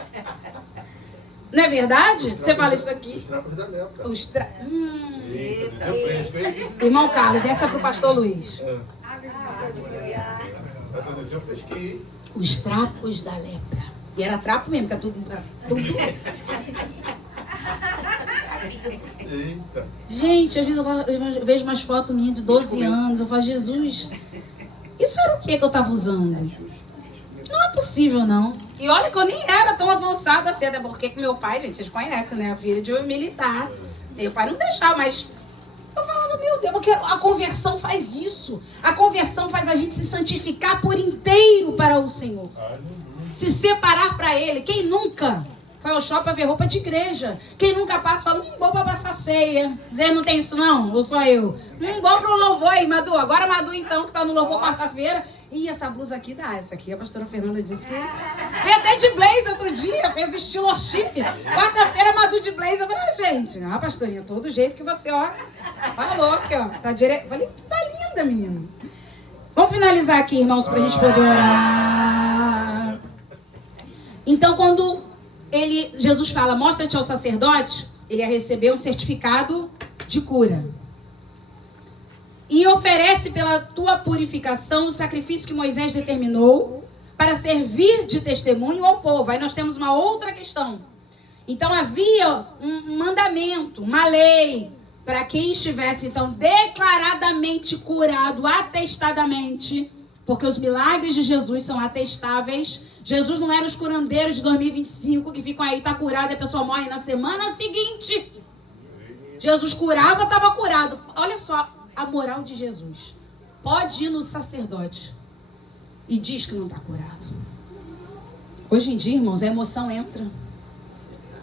Não é verdade? Você fala isso aqui. Os trapos da lepra. Irmão Carlos, essa é pro pastor Luiz. Essa desse eu pesquei. Os trapos da lepra. E era trapo mesmo, que era tudo. Eita. Gente, às vezes eu vejo umas fotos minhas de 12 anos, eu falo, Jesus, isso era o que eu estava usando? Não é possível, não. E olha que eu nem era tão avançada assim, até porque meu pai, gente, vocês conhecem, né? A filha de um militar. Meu pai não deixava, mas eu falava, meu Deus, porque a conversão faz isso. A conversão faz a gente se santificar por inteiro para o Senhor. Se separar para Ele. Quem nunca foi ao shopping para ver roupa de igreja? Quem nunca passa, fala, bom para passar ceia. Dizer, não tem isso não? Ou só eu? Bom para o louvor aí, Madu. Agora Madu, então, que está no louvor quarta-feira. Ih, essa blusa aqui dá. Essa aqui a pastora Fernanda disse que... Veio até de blazer outro dia, fez o estilo worship. Quarta-feira, Madu de blazer. Eu falei, gente, pastorinha, todo jeito que você, ó, falou aqui, ó. Tá direto. Falei, tá linda, menina. Vamos finalizar aqui, irmãos, pra gente poder orar. Então, quando Jesus fala, mostra-te ao sacerdote, ele ia receber um certificado de cura. E oferece pela tua purificação o sacrifício que Moisés determinou para servir de testemunho ao povo. Aí nós temos uma outra questão. Então havia um mandamento, uma lei, para quem estivesse então declaradamente curado, atestadamente, porque os milagres de Jesus são atestáveis. Jesus não era os curandeiros de 2025 que ficam aí, tá curado e a pessoa morre na semana seguinte. Jesus curava, estava curado. Olha só a moral de Jesus. Pode ir no sacerdote e diz que não está curado. Hoje em dia, irmãos, a emoção entra.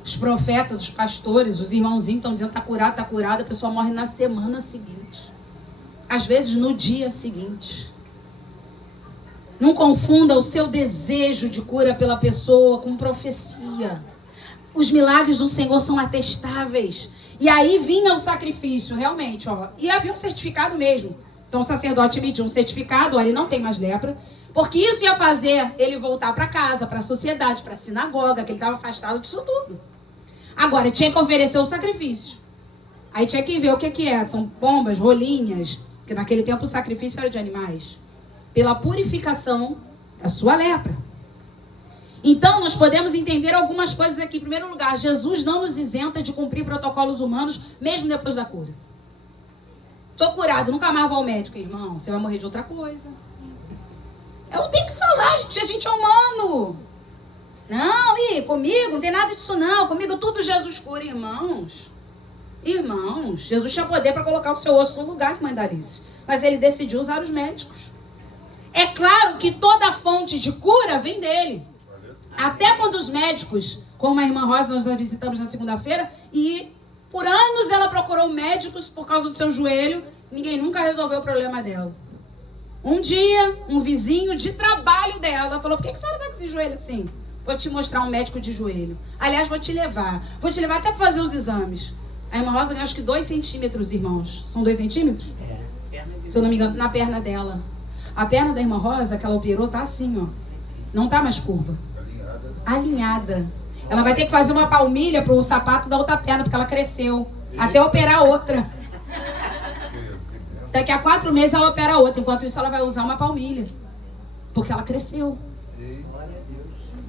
Os profetas, os pastores, os irmãozinhos estão dizendo está curado, a pessoa morre na semana seguinte. Às vezes no dia seguinte. Não confunda o seu desejo de cura pela pessoa com profecia. Os milagres do Senhor são atestáveis. E aí vinha o sacrifício, realmente, ó. E havia um certificado mesmo. Então o sacerdote emitiu um certificado, ó, ele não tem mais lepra. Porque isso ia fazer ele voltar para casa, para a sociedade, para a sinagoga, que ele estava afastado disso tudo. Agora, tinha que oferecer o sacrifício. Aí tinha que ver o que é. São pombas, rolinhas, porque naquele tempo o sacrifício era de animais. Pela purificação da sua lepra. Então, nós podemos entender algumas coisas aqui. Em primeiro lugar, Jesus não nos isenta de cumprir protocolos humanos, mesmo depois da cura. Estou curado, nunca mais vou ao médico, irmão. Você vai morrer de outra coisa. Eu tenho que falar, gente, a gente é humano. Não, comigo não tem nada disso não. Comigo tudo Jesus cura, irmãos. Irmãos, Jesus tinha poder para colocar o seu osso no lugar, irmã Darice. Mas ele decidiu usar os médicos. É claro que toda fonte de cura vem dele. Até quando os médicos, como a irmã Rosa, nós a visitamos na segunda-feira, e por anos ela procurou médicos por causa do seu joelho, ninguém nunca resolveu o problema dela. Um dia, um vizinho de trabalho dela falou, por que a senhora está com esse joelho assim? Vou te mostrar um médico de joelho. Aliás, vou te levar até para fazer os exames. A irmã Rosa ganhou acho que 2 centímetros, irmãos. São 2 centímetros? Se eu não me engano, na perna dela. A perna da irmã Rosa, que ela operou, tá assim, ó. Não tá mais curva. Alinhada. Ela vai ter que fazer uma palmilha pro sapato da outra perna, porque ela cresceu. Até operar outra. Daqui a 4 meses ela opera outra. Enquanto isso, ela vai usar uma palmilha. Porque ela cresceu.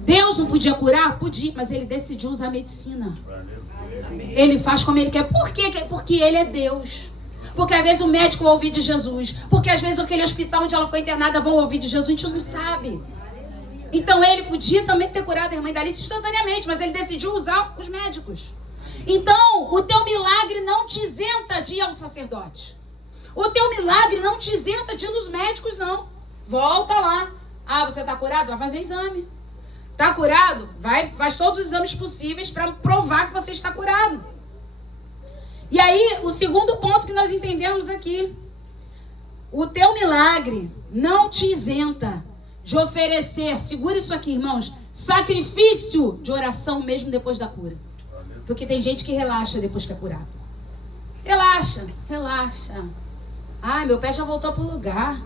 Deus não podia curar? Podia, mas ele decidiu usar a medicina. Ele faz como ele quer. Por quê? Porque ele é Deus. Porque às vezes o médico vai ouvir de Jesus. Porque às vezes aquele hospital onde ela ficou internada vão ouvir de Jesus. A gente não sabe. Então ele podia também ter curado a irmã Darice instantaneamente, mas ele decidiu usar os médicos. Então, o teu milagre não te isenta de ir ao sacerdote. O teu milagre não te isenta de ir nos médicos, não. Volta lá. Você está curado? Vai fazer exame. Está curado? Faz todos os exames possíveis para provar que você está curado. E aí, o segundo ponto que nós entendemos aqui. O teu milagre não te isenta de oferecer, segura isso aqui, irmãos, sacrifício de oração mesmo depois da cura. Porque tem gente que relaxa depois que é curado. Relaxa. Ai, meu pé já voltou pro lugar.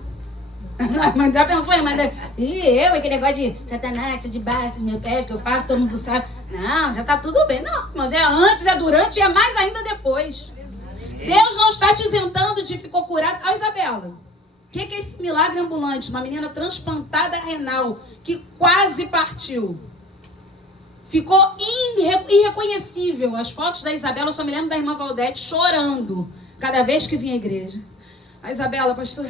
Mas já pensou, aquele negócio de satanás, de baixo, meu pé, que eu faço, todo mundo sabe. Não, já tá tudo bem. Não, mas é antes, é durante e é mais ainda depois. Deus não está te isentando de ficou curado. Isabela, que é esse milagre ambulante? Uma menina transplantada renal que quase partiu. Ficou irreconhecível. As fotos da Isabela, eu só me lembro da irmã Valdete chorando cada vez que vinha à igreja. A Isabela, pastor...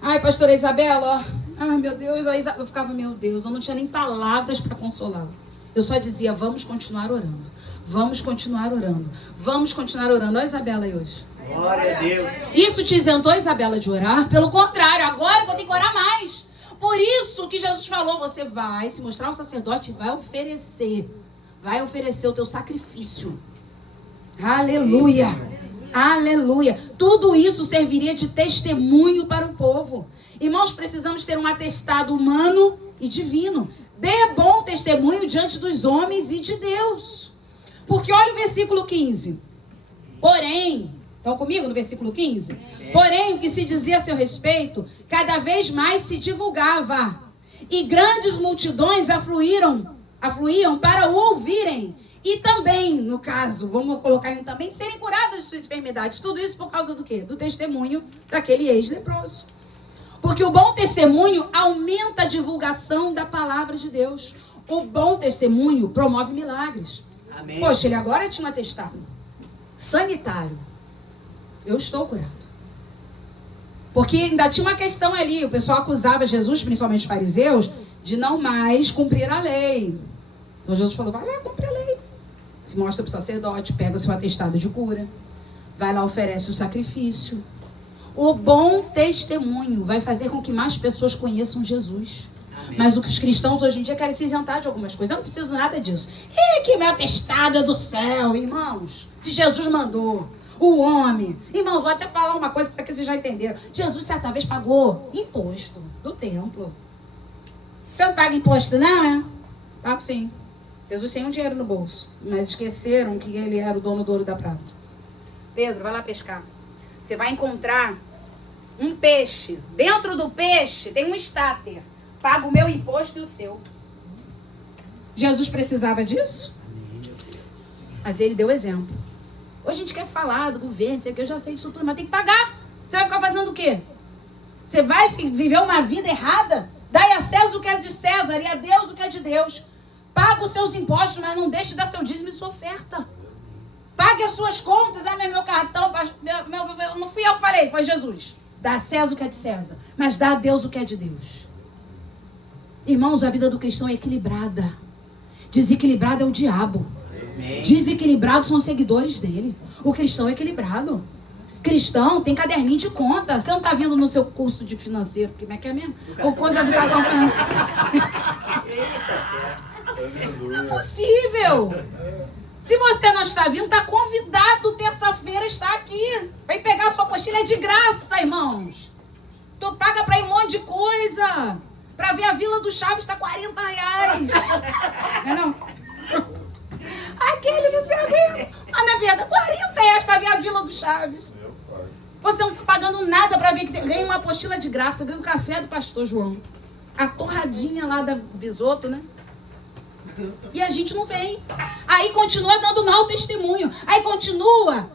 Ai, pastora Isabela, ó... Ai, meu Deus, eu ficava, meu Deus, eu não tinha nem palavras para consolá-la. Eu só dizia, vamos continuar orando. Vamos continuar orando. Vamos continuar orando. Olha a Isabela aí hoje. Glória a Deus. Isso te isentou, Isabela, de orar? Pelo contrário, agora que eu tenho que orar mais. Por isso que Jesus falou, você vai se mostrar um sacerdote e vai oferecer o teu sacrifício. Aleluia. Aleluia. Tudo isso serviria de testemunho para o povo. Irmãos, precisamos ter um atestado humano e divino. Dê bom testemunho diante dos homens e de Deus. Porque olha o versículo 15. Porém, estão comigo no versículo 15? Porém, o que se dizia a seu respeito, cada vez mais se divulgava. E grandes multidões afluíam para o ouvirem. E também, no caso, vamos colocar aí também, serem curadas de suas enfermidades. Tudo isso por causa do quê? Do testemunho daquele ex-leproso. Porque o bom testemunho aumenta a divulgação da palavra de Deus. O bom testemunho promove milagres. Amém. Poxa, ele agora tinha um atestado sanitário. Eu estou curado. Porque ainda tinha uma questão ali. O pessoal acusava Jesus, principalmente os fariseus, de não mais cumprir a lei. Então Jesus falou, vai lá, cumpre a lei. Se mostra para o sacerdote, pega o seu atestado de cura. Vai lá, oferece o sacrifício. O bom testemunho vai fazer com que mais pessoas conheçam Jesus. Amém. Mas os cristãos hoje em dia querem se isentar de algumas coisas. Eu não preciso nada disso. Que meu atestado é do céu, irmãos. Se Jesus mandou, o homem. Irmãos, vou até falar uma coisa que isso aqui vocês já entenderam. Jesus certa vez pagou imposto do templo. Você não paga imposto não, é? Pago sim. Jesus tem um dinheiro no bolso. Mas esqueceram que ele era o dono do ouro da prata. Pedro, vai lá pescar. Você vai encontrar um peixe. Dentro do peixe tem um estáter. Paga o meu imposto e o seu. Jesus precisava disso? Mas ele deu exemplo. Hoje a gente quer falar do governo, que eu já sei disso tudo, mas tem que pagar. Você vai ficar fazendo o quê? Você vai viver uma vida errada? Dai a César o que é de César e a Deus o que é de Deus. Paga os seus impostos, mas não deixe de dar seu dízimo e sua oferta. Pague as suas contas. Meu cartão, não fui eu que falei, foi Jesus. Dá a César o que é de César, mas dá a Deus o que é de Deus. Irmãos, a vida do cristão é equilibrada. Desequilibrado é o diabo. Desequilibrados são os seguidores dele. O cristão é equilibrado. Cristão tem caderninho de conta. Você não está vindo no seu curso de financeiro, como é que é mesmo? Ou coisa de educação financeira. Não é possível. Se você não está vindo, está convidado terça-feira a estar aqui. Vem pegar a sua apostila, é de graça, irmãos. Tu paga para ir um monte de coisa. Para ver a Vila do Chaves está R$40. Não é não? Aquele não se aguenta. Mas na verdade, R$40 para ver a Vila do Chaves. Você não está pagando nada para ver que ganha uma apostila de graça. Ganha o café do pastor João. A torradinha lá da Visoto, né? E a gente não vem. Aí continua dando mau testemunho. Aí continua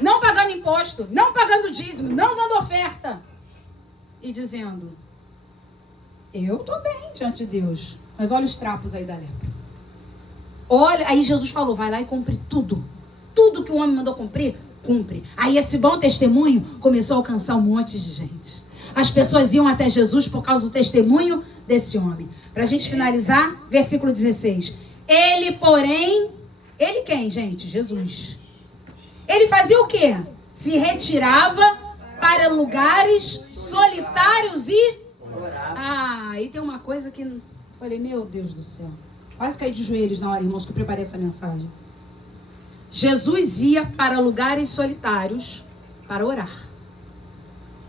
não pagando imposto, não pagando dízimo, não dando oferta. E dizendo, eu estou bem diante de Deus. Mas olha os trapos aí da lepra. Olha, aí Jesus falou, vai lá e cumpre tudo. Tudo que o homem mandou cumprir, cumpre. Aí esse bom testemunho começou a alcançar um monte de gente. As pessoas iam até Jesus por causa do testemunho desse homem. Para a gente finalizar, versículo 16. Ele, porém... Ele quem, gente? Jesus. Ele fazia o quê? Se retirava para lugares solitários e... aí tem uma coisa que... Falei, meu Deus do céu. Quase caí de joelhos na hora, irmãos, que eu preparei essa mensagem. Jesus ia para lugares solitários para orar.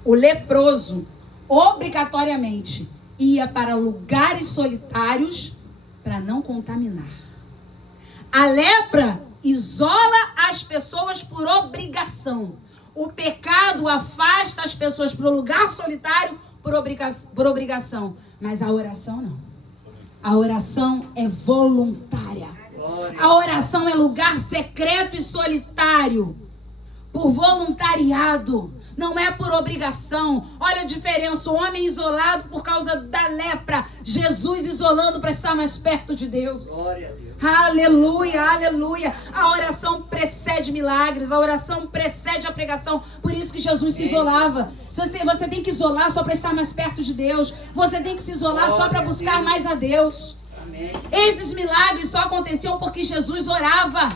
O leproso, obrigatoriamente, ia para lugares solitários para não contaminar. A lepra isola as pessoas por obrigação. O pecado afasta as pessoas para o lugar solitário por obrigação. Mas a oração não. A oração é voluntária. A oração é lugar secreto e solitário. Por voluntariado. não é por obrigação. Olha a diferença, o homem isolado por causa da lepra, Jesus isolando para estar mais perto de Deus. Glória a Deus. Aleluia, aleluia. A oração precede milagres, a oração precede a pregação. Por isso que Jesus se isolava. Você tem que isolar só para estar mais perto de Deus. Você tem que se isolar só para buscar mais a Deus. Amém. Esses milagres só aconteciam porque Jesus orava.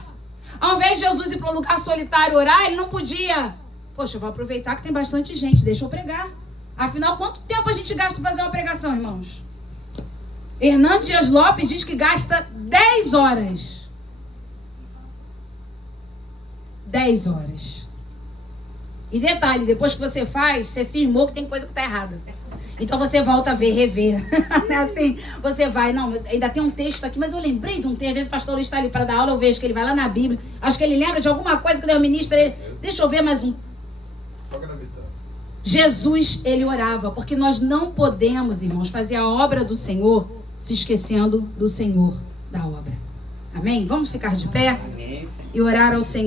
Ao invés de Jesus ir para um lugar solitário orar, ele não podia. Poxa, eu vou aproveitar que tem bastante gente, deixa eu pregar. Afinal, quanto tempo a gente gasta para fazer uma pregação, irmãos? Hernando Dias Lopes diz que gasta 10 horas. 10 horas. E detalhe, depois que você faz, você cismou que tem coisa que está errada. Então você volta a ver, rever. Assim, você vai, não, ainda tem um texto aqui, mas eu lembrei de um texto, às vezes o pastor Luiz está ali para dar aula, eu vejo que ele vai lá na Bíblia, acho que ele lembra de alguma coisa que deu ministro, ele, deixa eu ver mais um. Jesus, ele orava, porque nós não podemos, irmãos, fazer a obra do Senhor se esquecendo do Senhor da obra. Amém? Vamos ficar de pé Amém, Senhor. e orar ao Senhor.